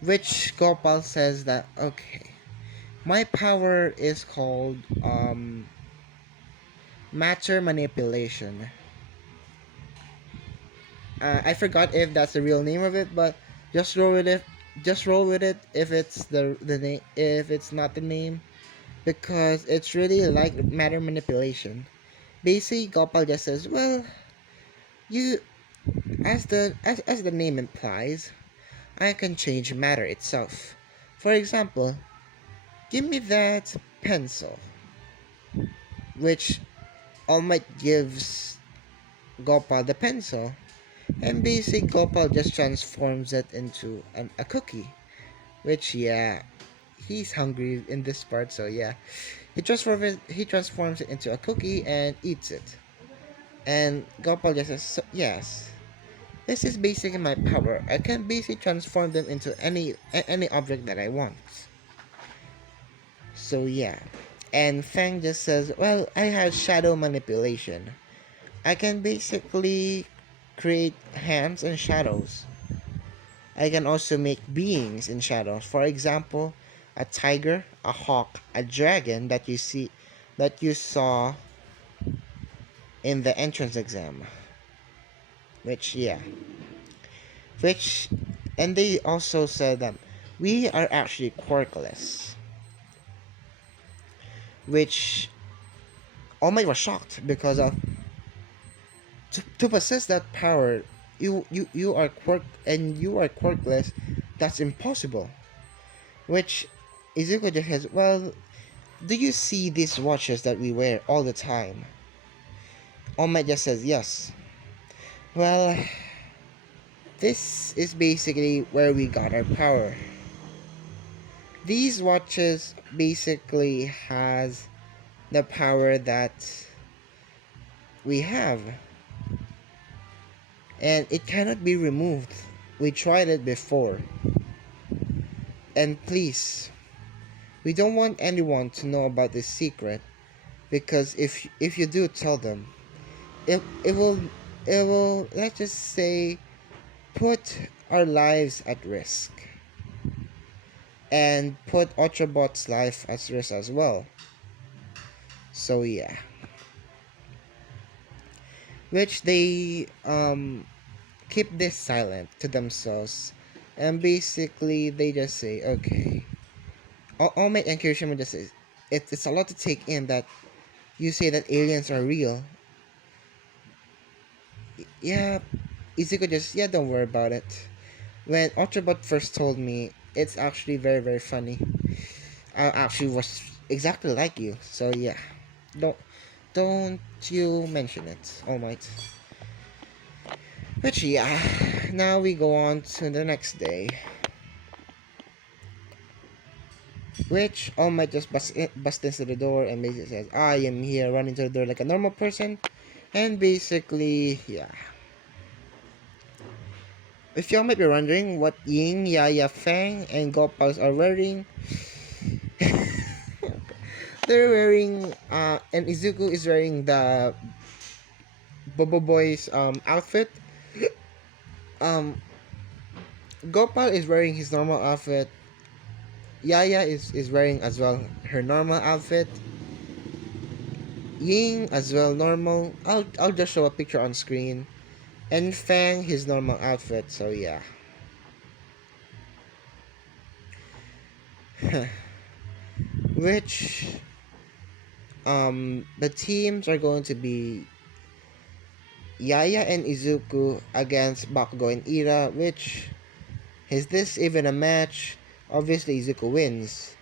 which Gopal says that okay, my power is called matter manipulation. I forgot if that's the real name of it, but just roll with it. Just roll with it if it's the name if it's not the name because it's really like matter manipulation. Basically, Gopal just says, "Well, you as the name implies, I can change matter itself. For example, give me that pencil," which All Might gives Gopal the pencil, and basically Gopal just transforms it into a cookie. Which yeah, he's hungry in this part, so yeah, he transforms it into a cookie and eats it. And Gopal just says, so, "Yes, this is basically my power. I can basically transform them into any object that I want." So yeah. And Fang just says, "Well, I have shadow manipulation. I can basically create hands and shadows. I can also make beings in shadows. For example, a tiger, a hawk, a dragon that you saw in the entrance exam." Which yeah. Which and they also said that we are actually quirkless. Which All Might was shocked because of to possess that power, you are quirkless. That's impossible. Which Izuku just says, "Well, do you see these watches that we wear all the time?" All Might just says, "Yes." Well, this is basically where we got our power. These watches basically has the power that we have, and it cannot be removed. We tried it before. And please, we don't want anyone to know about this secret because if you do tell them, it will let's just say put our lives at risk and put Ultrabot's life at risk as well. So yeah, which they keep this silent to themselves, and basically they just say, "Okay." All Might and Kirishima just says, it's a lot to take in that you say that aliens are real. Yeah, Izuku just, "Yeah, don't worry about it." When Ultrabot first told me, it's actually very, very funny. I actually was exactly like you, so yeah. Don't, don't you mention it, All Might. But yeah, now we go on to the next day. Which All Might just bust into the door and basically says, "I am here," running to the door like a normal person. And basically, yeah. If y'all might be wondering what Ying, Yaya, Fang, and Gopals are wearing, they're wearing, and Izuku is wearing the boboiboy's outfit. Um, Gopal is wearing his normal outfit, Yaya is wearing as well her normal outfit. Ying as well normal. I'll just show a picture on screen. And Fang his normal outfit. So yeah. Which the teams are going to be Yaya and Izuku against Bakugo and Ira, which is this even a match? Obviously Izuku wins.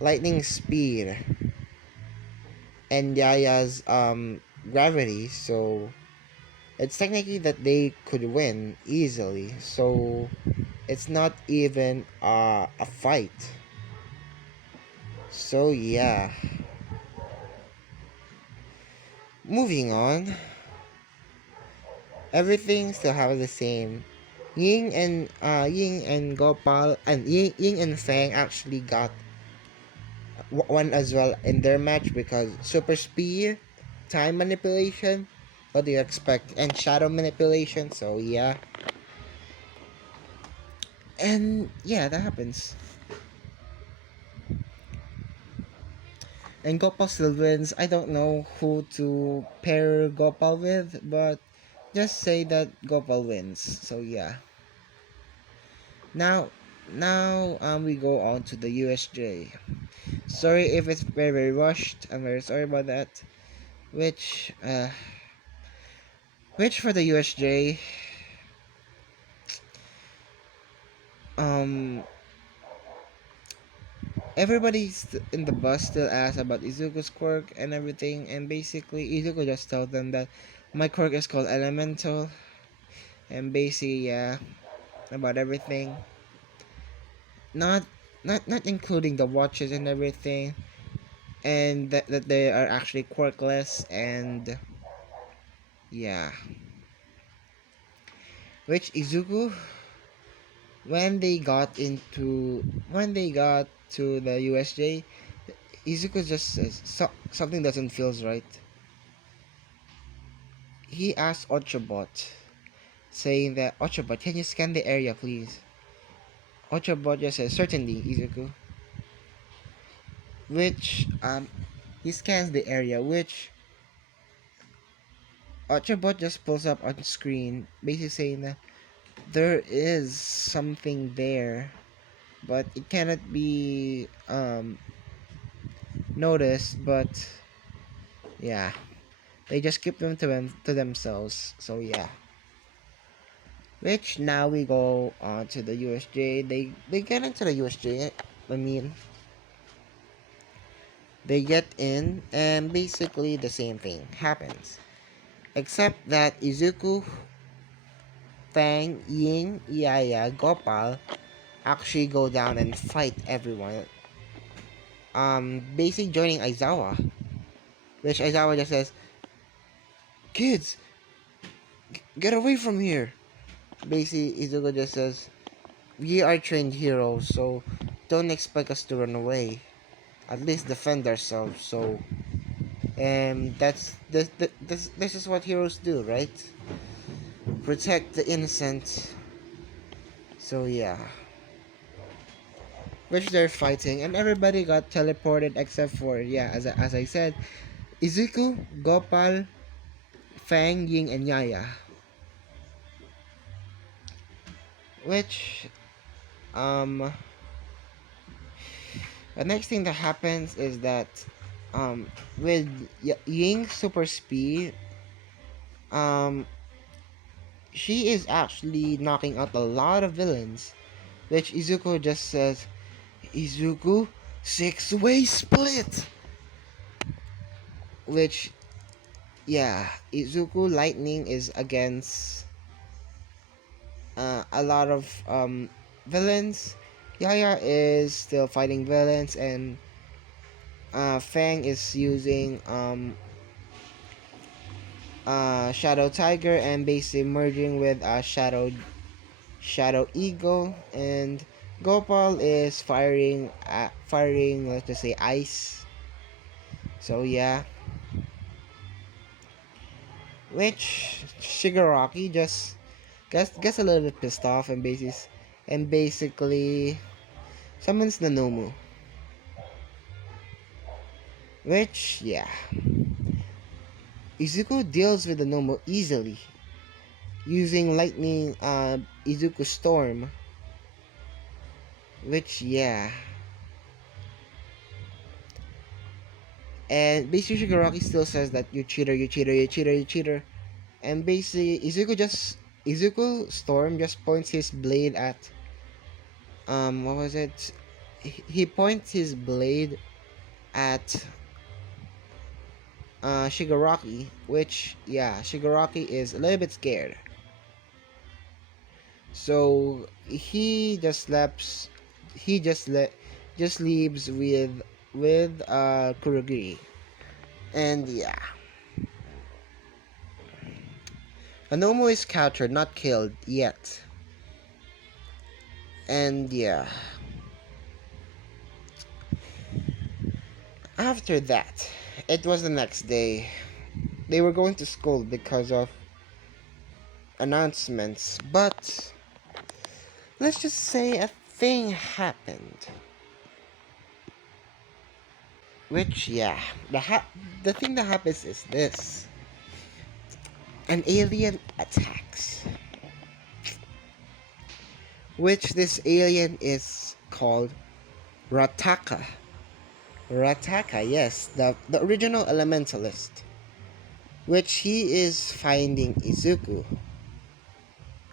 Lightning speed and Yaya's gravity, so it's technically that they could win easily. So it's not even a fight. So yeah. Moving on. Everything still have the same. Ying and Gopal and Ying and Fang actually got one as well in their match because super speed, time manipulation, what do you expect? And shadow manipulation, so yeah. And yeah, that happens. And Gopal still wins. I don't know who to pair Gopal with, but just say that Gopal wins. So yeah. Now we go on to the USJ. Sorry if it's very rushed. I'm very sorry about that. Which for the USJ, um everybody in the bus still asks about Izuku's quirk and everything, and basically Izuku just tells them that my quirk is called Elemental, and basically yeah, about everything. Not not including the watches and everything, and that they are actually quirkless, and yeah. Which Izuku, when they got to the USJ, Izuku just says something doesn't feels right. He asked Ochobot, saying that Ochobot, can you scan the area, please? Ochobot just says certainly, Izuku. Which he scans the area, which Ochobot just pulls up on screen, basically saying that there is something there, but it cannot be noticed. But yeah, they just keep them to themselves. So yeah. Which now we go on to the USJ. They get into the USJ. I mean, they get in, and basically the same thing happens, except that Izuku, Fang, Ying, Yaya, Gopal actually go down and fight everyone. Basically joining Aizawa, which Aizawa just says, "Kids, get away from here." Basically, Izuku just says, "We are trained heroes, so don't expect us to run away. At least defend ourselves." So, this is what heroes do, right? Protect the innocent. So yeah, which they're fighting, and everybody got teleported except for yeah, as I said, Izuku, Gopal, Fang, Ying, and Yaya. Which um, the next thing that happens is that with Ying's super speed, um, she is actually knocking out a lot of villains. Which Izuku just says, Izuku, six-way split. Which, yeah, Izuku Lightning is against a lot of villains. Yaya is still fighting villains, and Fang is using Shadow Tiger and basically merging with Shadow Eagle, and Gopal is firing let's just say ice. So yeah, which Shigaraki just gets a little bit pissed off, and basically summons the Nomu. Which, yeah, Izuku deals with the Nomu easily, using lightning Izuku Storm. Which, yeah. And basically Shigaraki still says that you cheater, you cheater, you cheater, you cheater. And basically Izuku Storm just points his blade at what was it? He points his blade at Shigaraki, which yeah, Shigaraki is a little bit scared. So he just leaves with Kurogiri. And yeah. Anomo is captured, not killed yet. And yeah. After that, it was the next day. They were going to school because of announcements, but let's just say a thing happened. Which, yeah, the thing that happens is this: an alien attacks. Which this alien is called Rataka. Rataka, yes, the original elementalist. Which he is finding Izuku.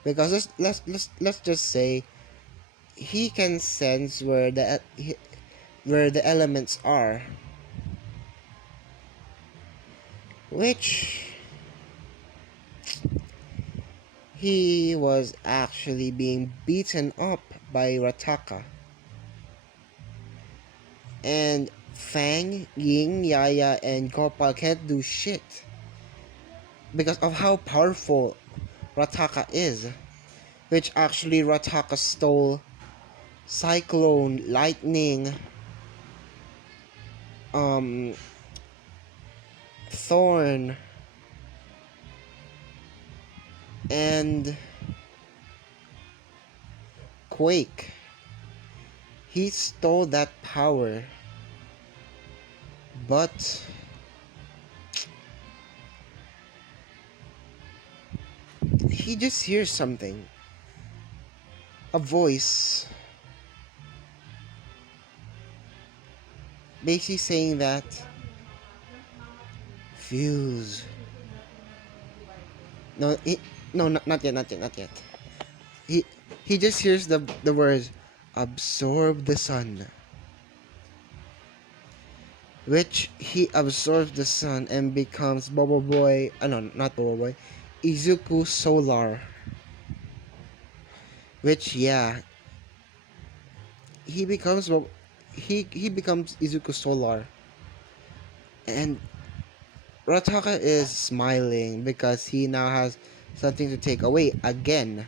Because let's just say he can sense where the elements are, which he was actually being beaten up by Rataka. And Fang, Ying, Yaya, and Gopal can't do shit because of how powerful Rataka is. Which actually Rataka stole Cyclone, Lightning, Thorn, and Quake. He stole that power, but he just hears something. A voice basically saying that fuse. No, no, not yet, not yet, not yet. He just hears the words absorb the sun. Which he absorbs the sun and becomes boboiboy. No, not boboiboy. Izuku Solar. Which yeah, he becomes he becomes Izuku Solar. And Rataka is smiling because he now has something to take away again.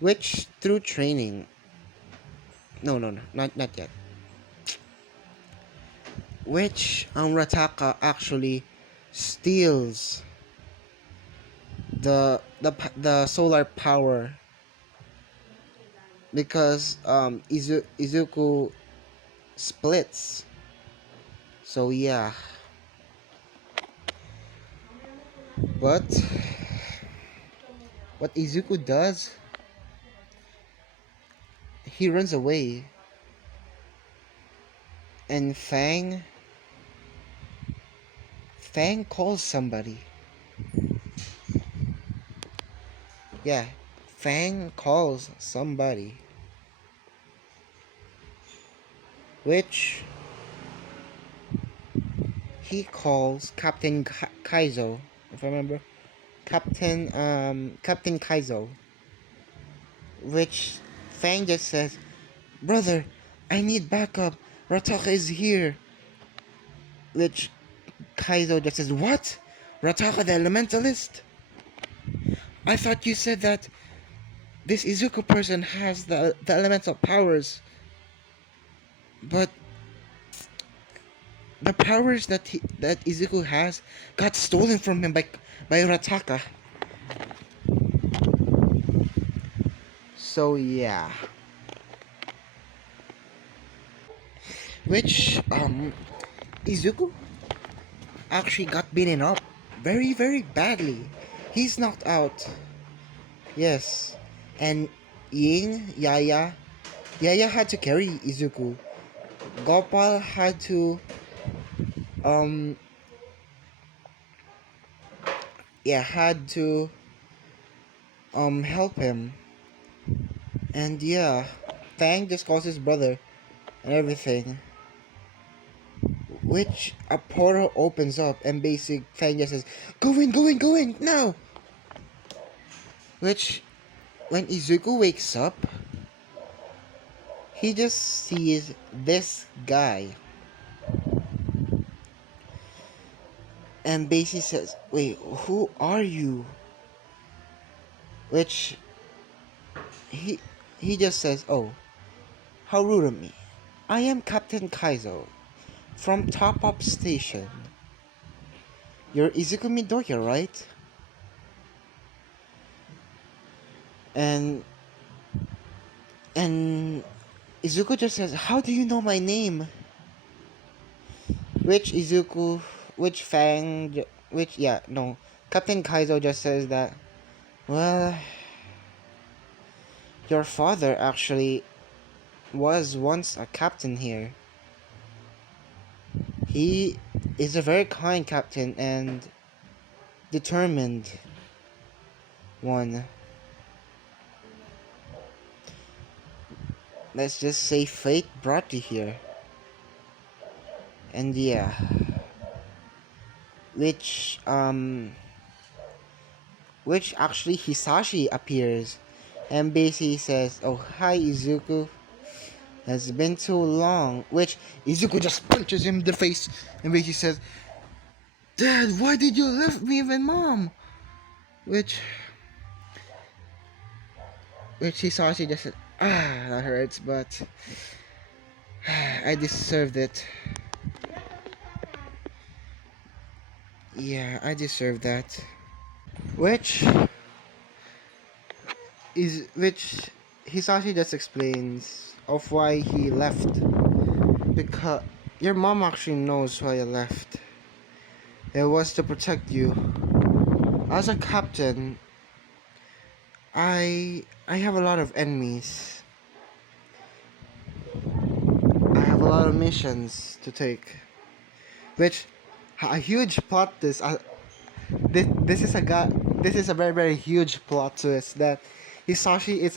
Which through training. No, not yet. Which Rataka actually steals the solar power because Izuku splits. So yeah. But what Izuku does, he runs away. And Fang calls somebody. Yeah, Fang calls somebody. Which he calls Captain Kaizo, if I remember. Captain Kaizo. Which Fang just says, brother, I need backup. Rataka is here. Which Kaizo just says, what? Rataka the elementalist? I thought you said that this Izuku person has the elemental powers. But the powers that Izuku has got stolen from him by Rataka. So yeah. which Izuku actually got beaten up very very badly. He's knocked out. Yes, and Yaya had to carry Izuku. Gopal had to um had to help him. And yeah, Fang just calls his brother and everything. Which a portal opens up and basic Fang just says, go in, now! Which, when Izuku wakes up, he just sees this guy. And basically says, wait, who are you? Which, he, he just says, oh, how rude of me. I am Captain Kaizo from Top Up Station. You're Izuku Midoriya, right? And and Izuku just says, how do you know my name? Which Izuku, which Fang, which, yeah, no. Captain Kaizo just says that, well, your father actually was once a captain here. He is a very kind captain and determined one. Let's just say fate brought you here. And yeah. Which actually Hisashi appears and basically says, oh, hi Izuku. It's been too long. Which Izuku just punches him in the face and basically says, Dad, why did you leave me with Mom? Which Hisashi just said, that hurts, but I deserved it. Yeah, I deserve that. Which Hisashi just explains of why he left. Because your mom actually knows why you left. It was to protect you. As a captain, I have a lot of enemies. I have a lot of missions to take. Which a huge plot twist. This is a very very huge plot twist that Hisashi is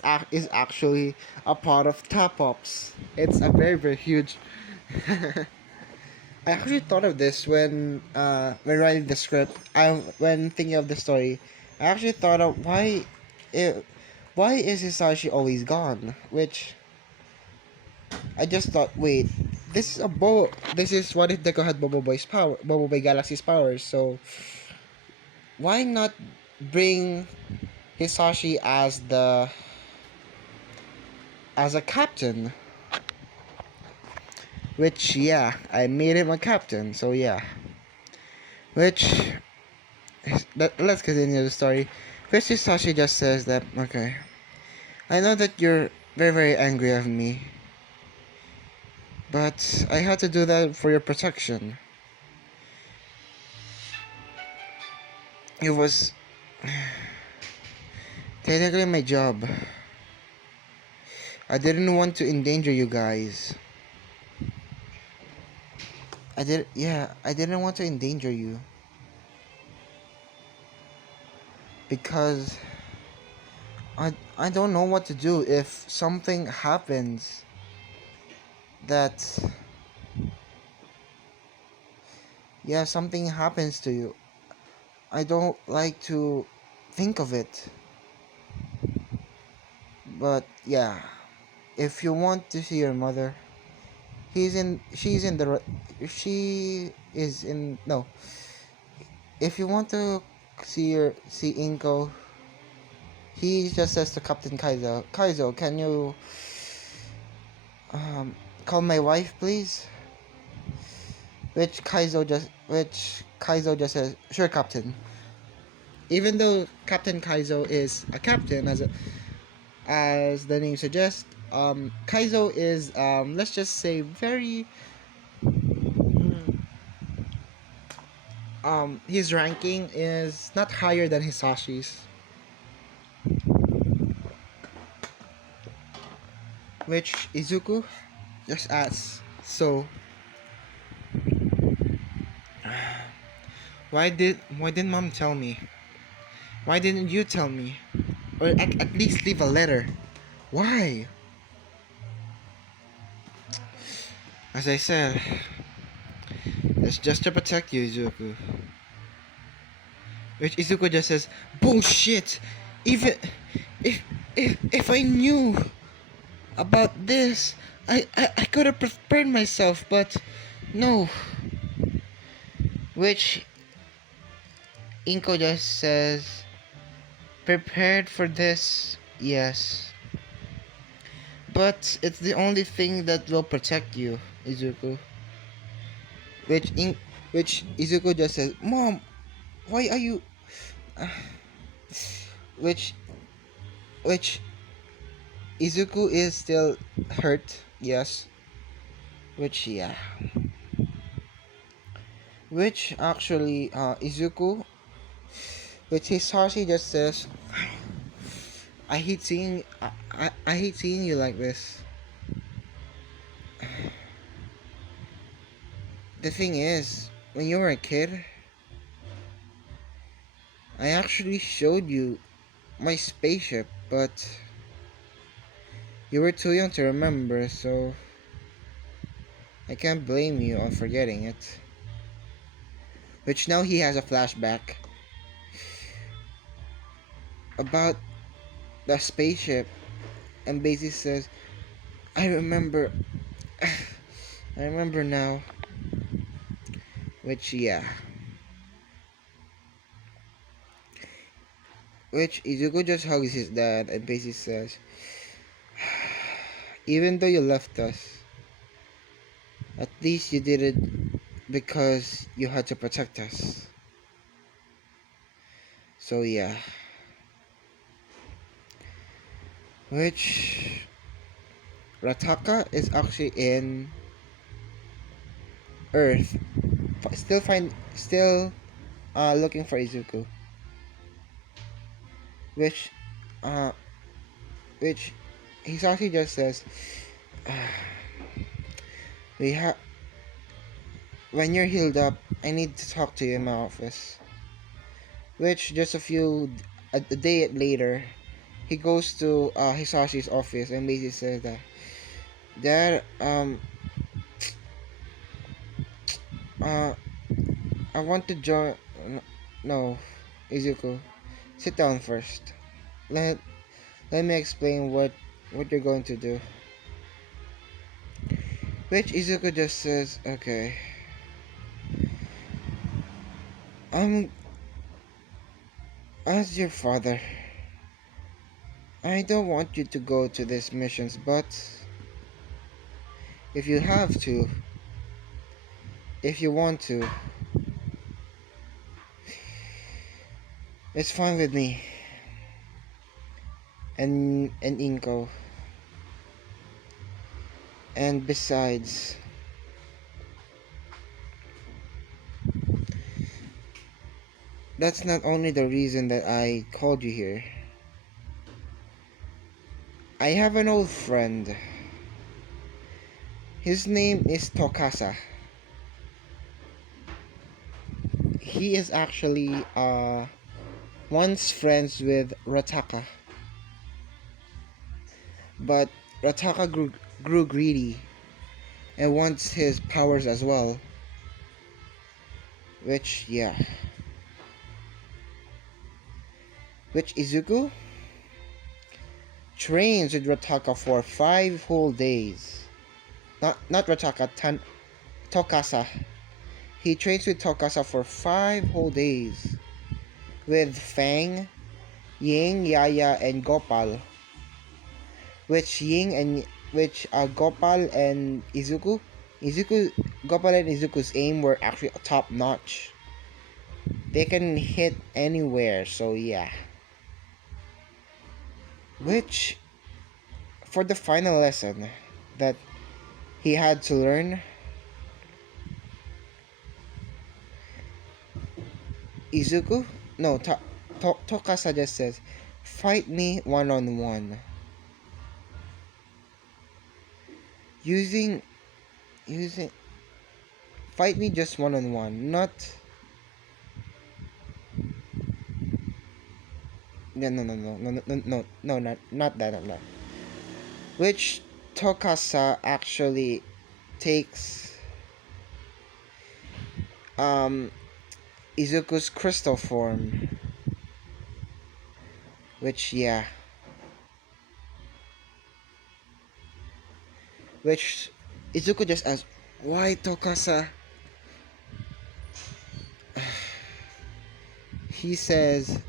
actually a part of Top Ups. It's a very very huge. I actually thought of this when writing the script. When thinking of the story, I actually thought of why is Hisashi always gone? Which I just thought, wait, this is what if Deku had Bobo Boy Galaxy's powers. So why not bring Hisashi as a captain? Which, yeah, I made him a captain, so yeah. Which, let's continue the story. First, Hisashi just says that, okay, I know that you're very, very angry of me, but I had to do that for your protection. It was technically my job. I didn't want to endanger you guys. I didn't want to endanger you. Because I don't know what to do if something happens that something happens to you. I don't like to think of it. But yeah, if you want to see your mother, she is in, no. If you want to see Inko, he just says to Captain Kaizo, can you call my wife, please? Which Kaizo just says, sure, Captain. Even though Captain Kaizo is a captain, as the name suggests, Kaizo is let's just say very his ranking is not higher than Hisashi's, which Izuku just asks, so why didn't mom tell me? Why didn't you tell me? Or at least leave a letter. Why? As I said, it's just to protect you, Izuku. Which Izuku just says, bullshit! Even if I knew about this, I could have prepared myself, but no. Which Inko just says, prepared for this, yes. But it's the only thing that will protect you, Izuku. Which which Izuku just says, Mom, why are you? Which which Izuku is still hurt, yes. Which yeah. Which actually Izuku, which Hisashi just says, I hate seeing you like this. The thing is, when you were a kid, I actually showed you my spaceship, but you were too young to remember, so I can't blame you on forgetting it. Which now he has a flashback about the spaceship and basically says, I remember I remember now. Which yeah. Which Izuku just hugs his dad and basically says, even though you left us, at least you did it because you had to protect us. So yeah. Which Rataka is actually in Earth, still looking for Izuku. Which uh which Hisashi just says, we have when you're healed up, I need to talk to you in my office. Which just a day later, he goes to Hisashi's office and basically says that, Dad, uh, I want to join. No, Izuku, sit down first. Let Let me explain what you're going to do. Which Izuku just says, okay, I'm as your father. I don't want you to go to these missions, but if you have to, if you want to, it's fine with me. And Inko. And besides, that's not only the reason that I called you here. I have an old friend. His name is Tokasa. He is actually once friends with Rataka. But Rataka grew greedy and wants his powers as well. Which, yeah. Which Izuku trains with Rataka for 5 whole days. Not Rataka, Tokasa. He trains with Tokasa for 5 whole days. With Fang, Ying, Yaya, and Gopal. Which Gopal and Gopal and Izuku's aim were actually top notch. They can hit anywhere, so yeah. Which, for the final lesson that he had to learn, Izuku? No, Tokasa just says, fight me one on one. Using, using, fight me just one on one, not, no, not that, not that. Which Tokasa actually takes, um, Izuku's crystal form. Which, yeah. Which Izuku just asks, why Tokasa? He says,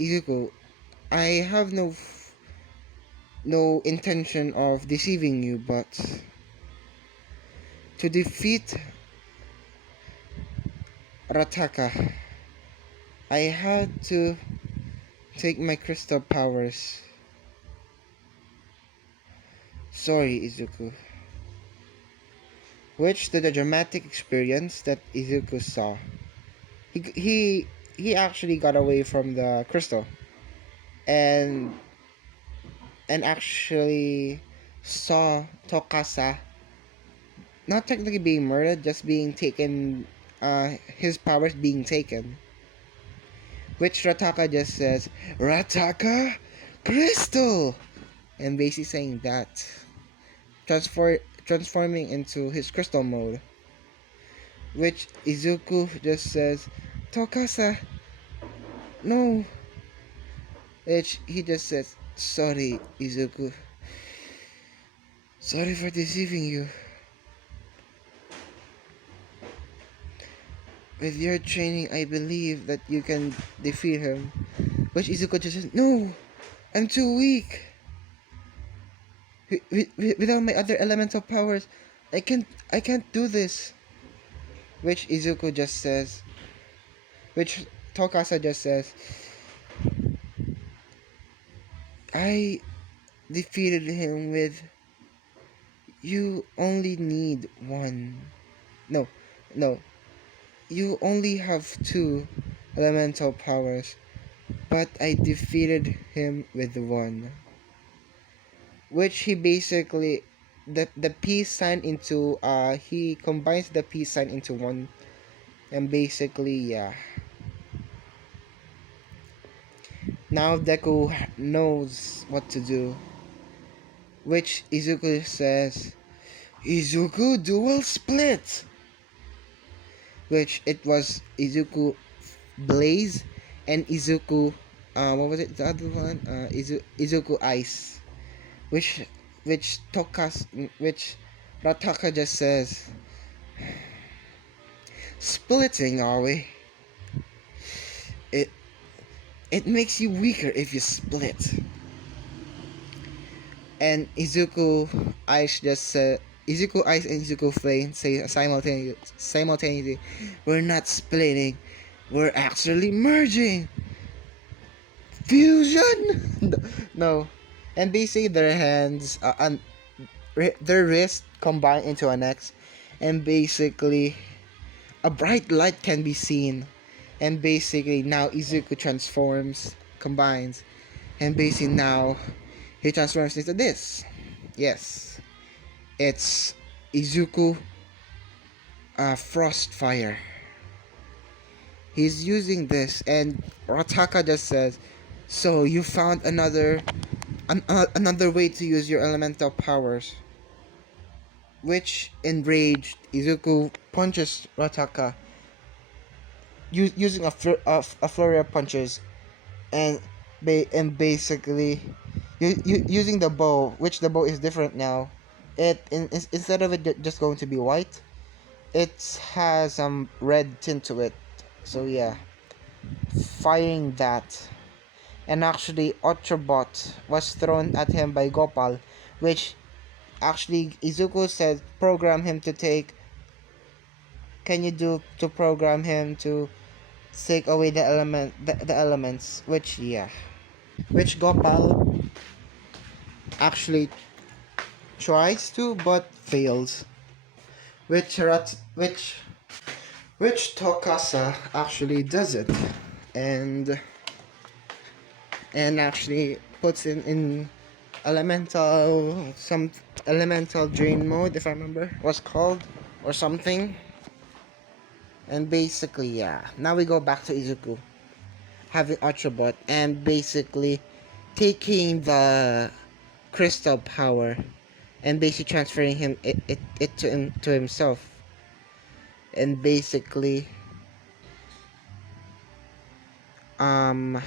Izuku, I have no intention of deceiving you, but to defeat Rataka, I had to take my crystal powers. Sorry, Izuku. Which to the dramatic experience that Izuku saw, he he he actually got away from the crystal and actually saw Tokasa not technically being murdered, just being taken, his powers being taken. Which Rataka just says, Rataka Crystal! And basically saying that, transforming into his crystal mode. Which Izuku just says, Tokasa, no. Which he just says, sorry, Izuku. Sorry for deceiving you. With your training, I believe that you can defeat him. Which Izuku just says, no, I'm too weak. Without my other elemental powers, I can't do this. Which Izuku just says, which Tokasa just says, I defeated him with, you only need one. No, no, you only have two elemental powers, but I defeated him with one. Which he basically, the peace sign into, he combines the peace sign into one, and basically, yeah. Now Deku knows what to do. Which Izuku says, Izuku dual split! Which it was Izuku Blaze and Izuku, what was it, the other one? Izuku Ice. Which, which Rataka just says, splitting, are we? It, it makes you weaker if you split. And Izuku Ice just said, Izuku Ice and Izuku Flame say simultaneously, we're not splitting, we're actually merging. Fusion. No, and basically their hands, and their wrists combine into an X, and basically a bright light can be seen, and basically now Izuku transforms, combines, and basically now he transforms into this. Yes, it's Izuku, Frostfire. He's using this, and Rataka just says, "So you found another way to use your elemental powers." Which enraged, Izuku punches Rataka, using a flurry of punches, and basically using the bow, which the bow is different now. Instead of it just going to be white, it has some red tint to it. So yeah, firing that, and actually Ultrabot was thrown at him by Gopal, which actually Izuku said program him to take. Can you do to program him to take away the elements? Which, yeah, which Gopal actually tries to but fails. Which which Tokasa actually does it, and actually puts in some elemental drain mode, if I remember what's called, or something. And basically, yeah, now we go back to Izuku having Ultrabot and basically taking the crystal power and basically transferring it to himself. And basically, um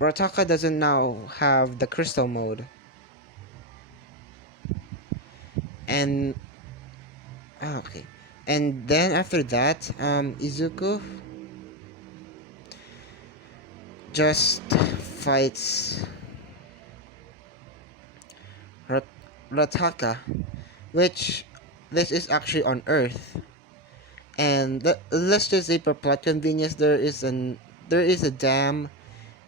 Rataka doesn't now have the crystal mode. And okay. And then after that, Izuku just fights Rat- Rataka, which this is actually on Earth. And let's just say for plot convenience, there is a dam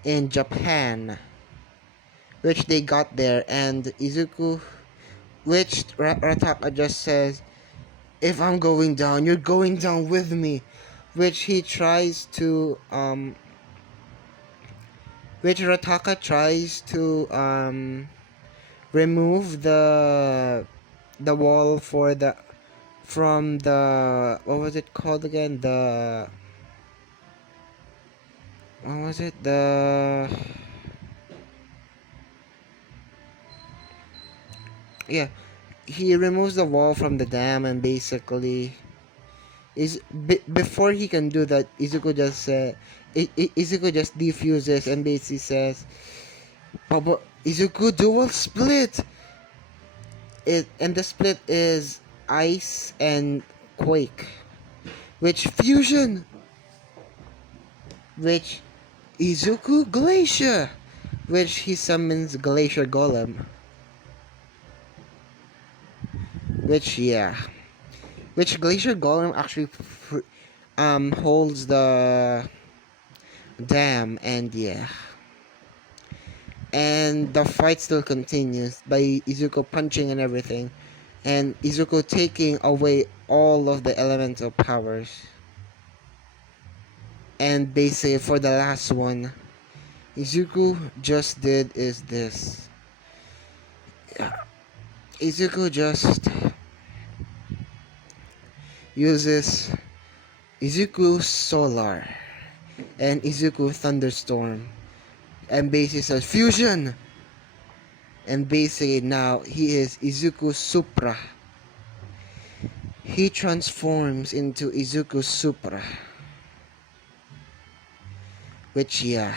in Japan, which they got there, and Izuku, which Rataka just says, "If I'm going down, you're going down with me," which he tries to which Rataka tries to remove the wall for the from the what was it called again, the what was it the yeah, he removes the wall from the dam, and basically before he can do that, Izuku just defuses and basically says, "Oh, but Izuku dual split it," and the split is ice and quake, which fusion, which Izuku Glacier, which he summons Glacier Golem, which yeah, which Glacier Golem actually holds the dam, and yeah, and the fight still continues by Izuku punching and everything, and Izuku taking away all of the elemental powers. And basically for the last one, Izuku just did is this. Izuku just uses Izuku Solar and Izuku Thunderstorm, and basically says fusion, and basically now he is Izuku Supra. He transforms into Izuku Supra, which yeah,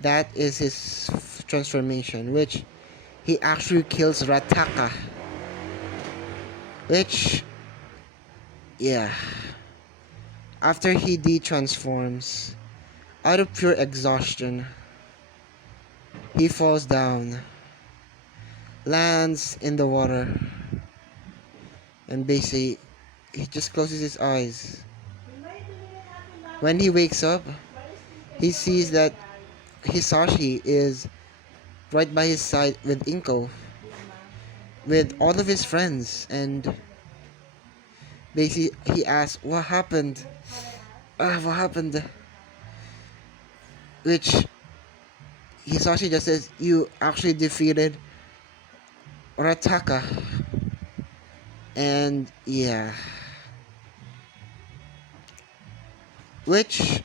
that is his transformation, which he actually kills Rataka, which yeah, after he de-transforms, out of pure exhaustion, he falls down, lands in the water, and basically he just closes his eyes. When he wakes up, he sees that Hisashi is right by his side with Inko, with all of his friends, and basically he asks, "What happened? What happened?" Which Hisashi just says, "You actually defeated Rataka." And yeah, which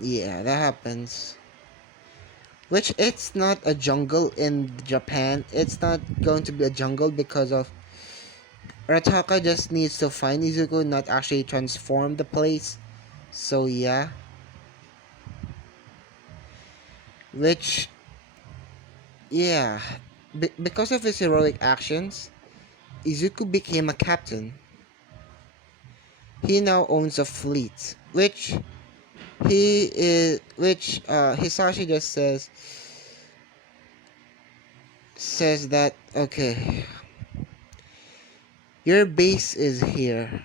yeah, that happens. Which it's not a jungle in Japan. It's not going to be a jungle because of Rataka just needs to find Izuku, not actually transform the place. So yeah. Which yeah, because of his heroic actions, Izuku became a captain. He now owns a fleet, which Hisashi just says that okay, your base is here.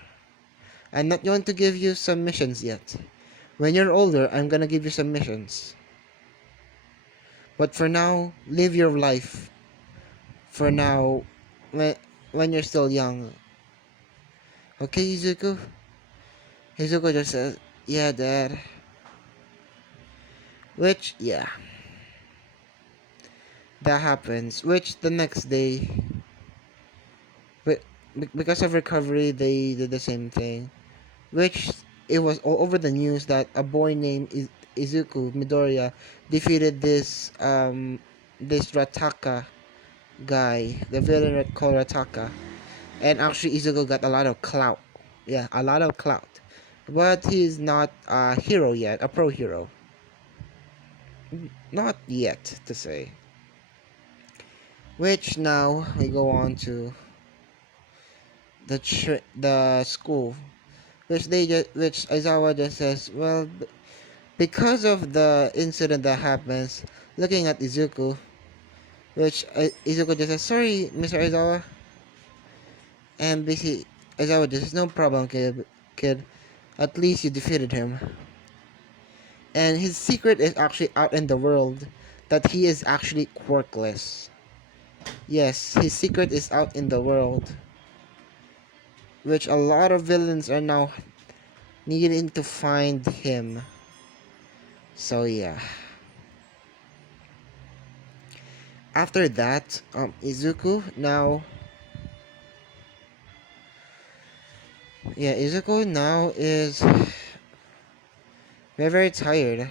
I'm not going to give you some missions yet. When you're older, I'm gonna give you some missions. But for now, live your life. For now, when you're still young. Okay, Izuku? Izuku just says, yeah, Dad. Which, yeah, that happens. Which, the next day, because of recovery, they did the same thing. Which, it was all over the news that a boy named Izuku Midoriya defeated this Rataka guy, the villain called Rataka. And actually, Izuku got a lot of clout. Yeah, a lot of clout. But he's not a hero yet, a pro hero. Not yet, to say. Which now we go on to the school, which Aizawa just says, well, because of the incident that happens, looking at Izuku, which Izuku just says, sorry, Mr. Aizawa, and basically Aizawa just says, no problem, kid, at least you defeated him. And his secret is actually out in the world, that he is actually quirkless. Yes, his secret is out in the world, which a lot of villains are now needing to find him. So yeah. After that, Izuku now, yeah, Izuku now is very very tired.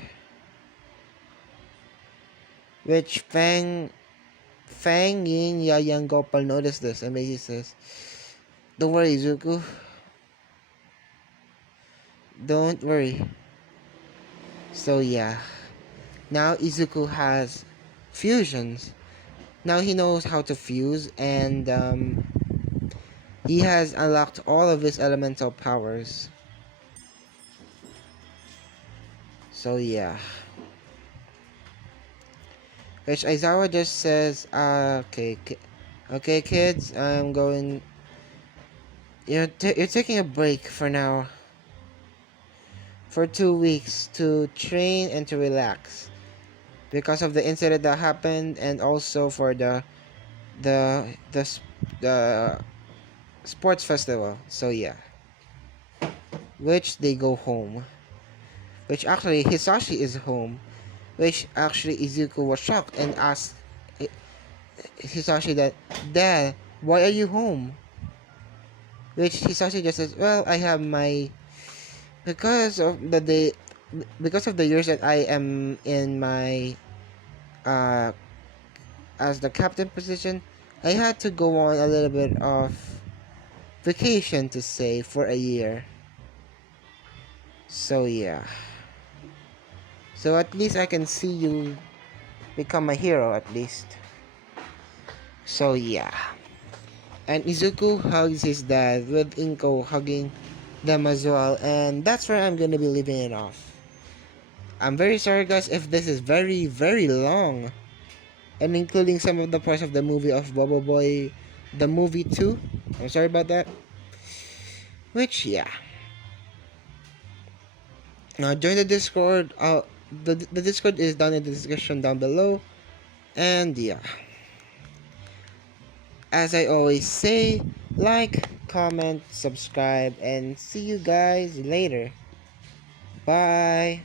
Which Fang Ying Ya Yang Gopal noticed this and basically says, "Don't worry, Izuku. Don't worry." So yeah, now Izuku has fusions. Now he knows how to fuse, and he has unlocked all of his elemental powers. So yeah. Which Aizawa just says, okay, kids, I'm going. You're taking a break for now, for 2 weeks to train and to relax, because of the incident that happened, and also for the sports festival. So yeah, which they go home. Which actually Hisashi is home. Which actually Izuku was shocked and asked Hisashi that, Dad, why are you home? Which Hisashi just says, well, I have my, because of the day, because of the years that I am in my uh as the captain position, I had to go on a little bit of vacation, to say, for a year. So yeah. So at least I can see you become a hero at least. So yeah. And Izuku hugs his dad, with Inko hugging them as well, and that's where I'm gonna be leaving it off. I'm very sorry guys if this is very very long, and including some of the parts of the movie of boboiboy, the movie too. I'm sorry about that. Which yeah. Now join the Discord. The Discord is down in the description down below. And yeah. As I always say, like, comment, subscribe, and see you guys later. Bye.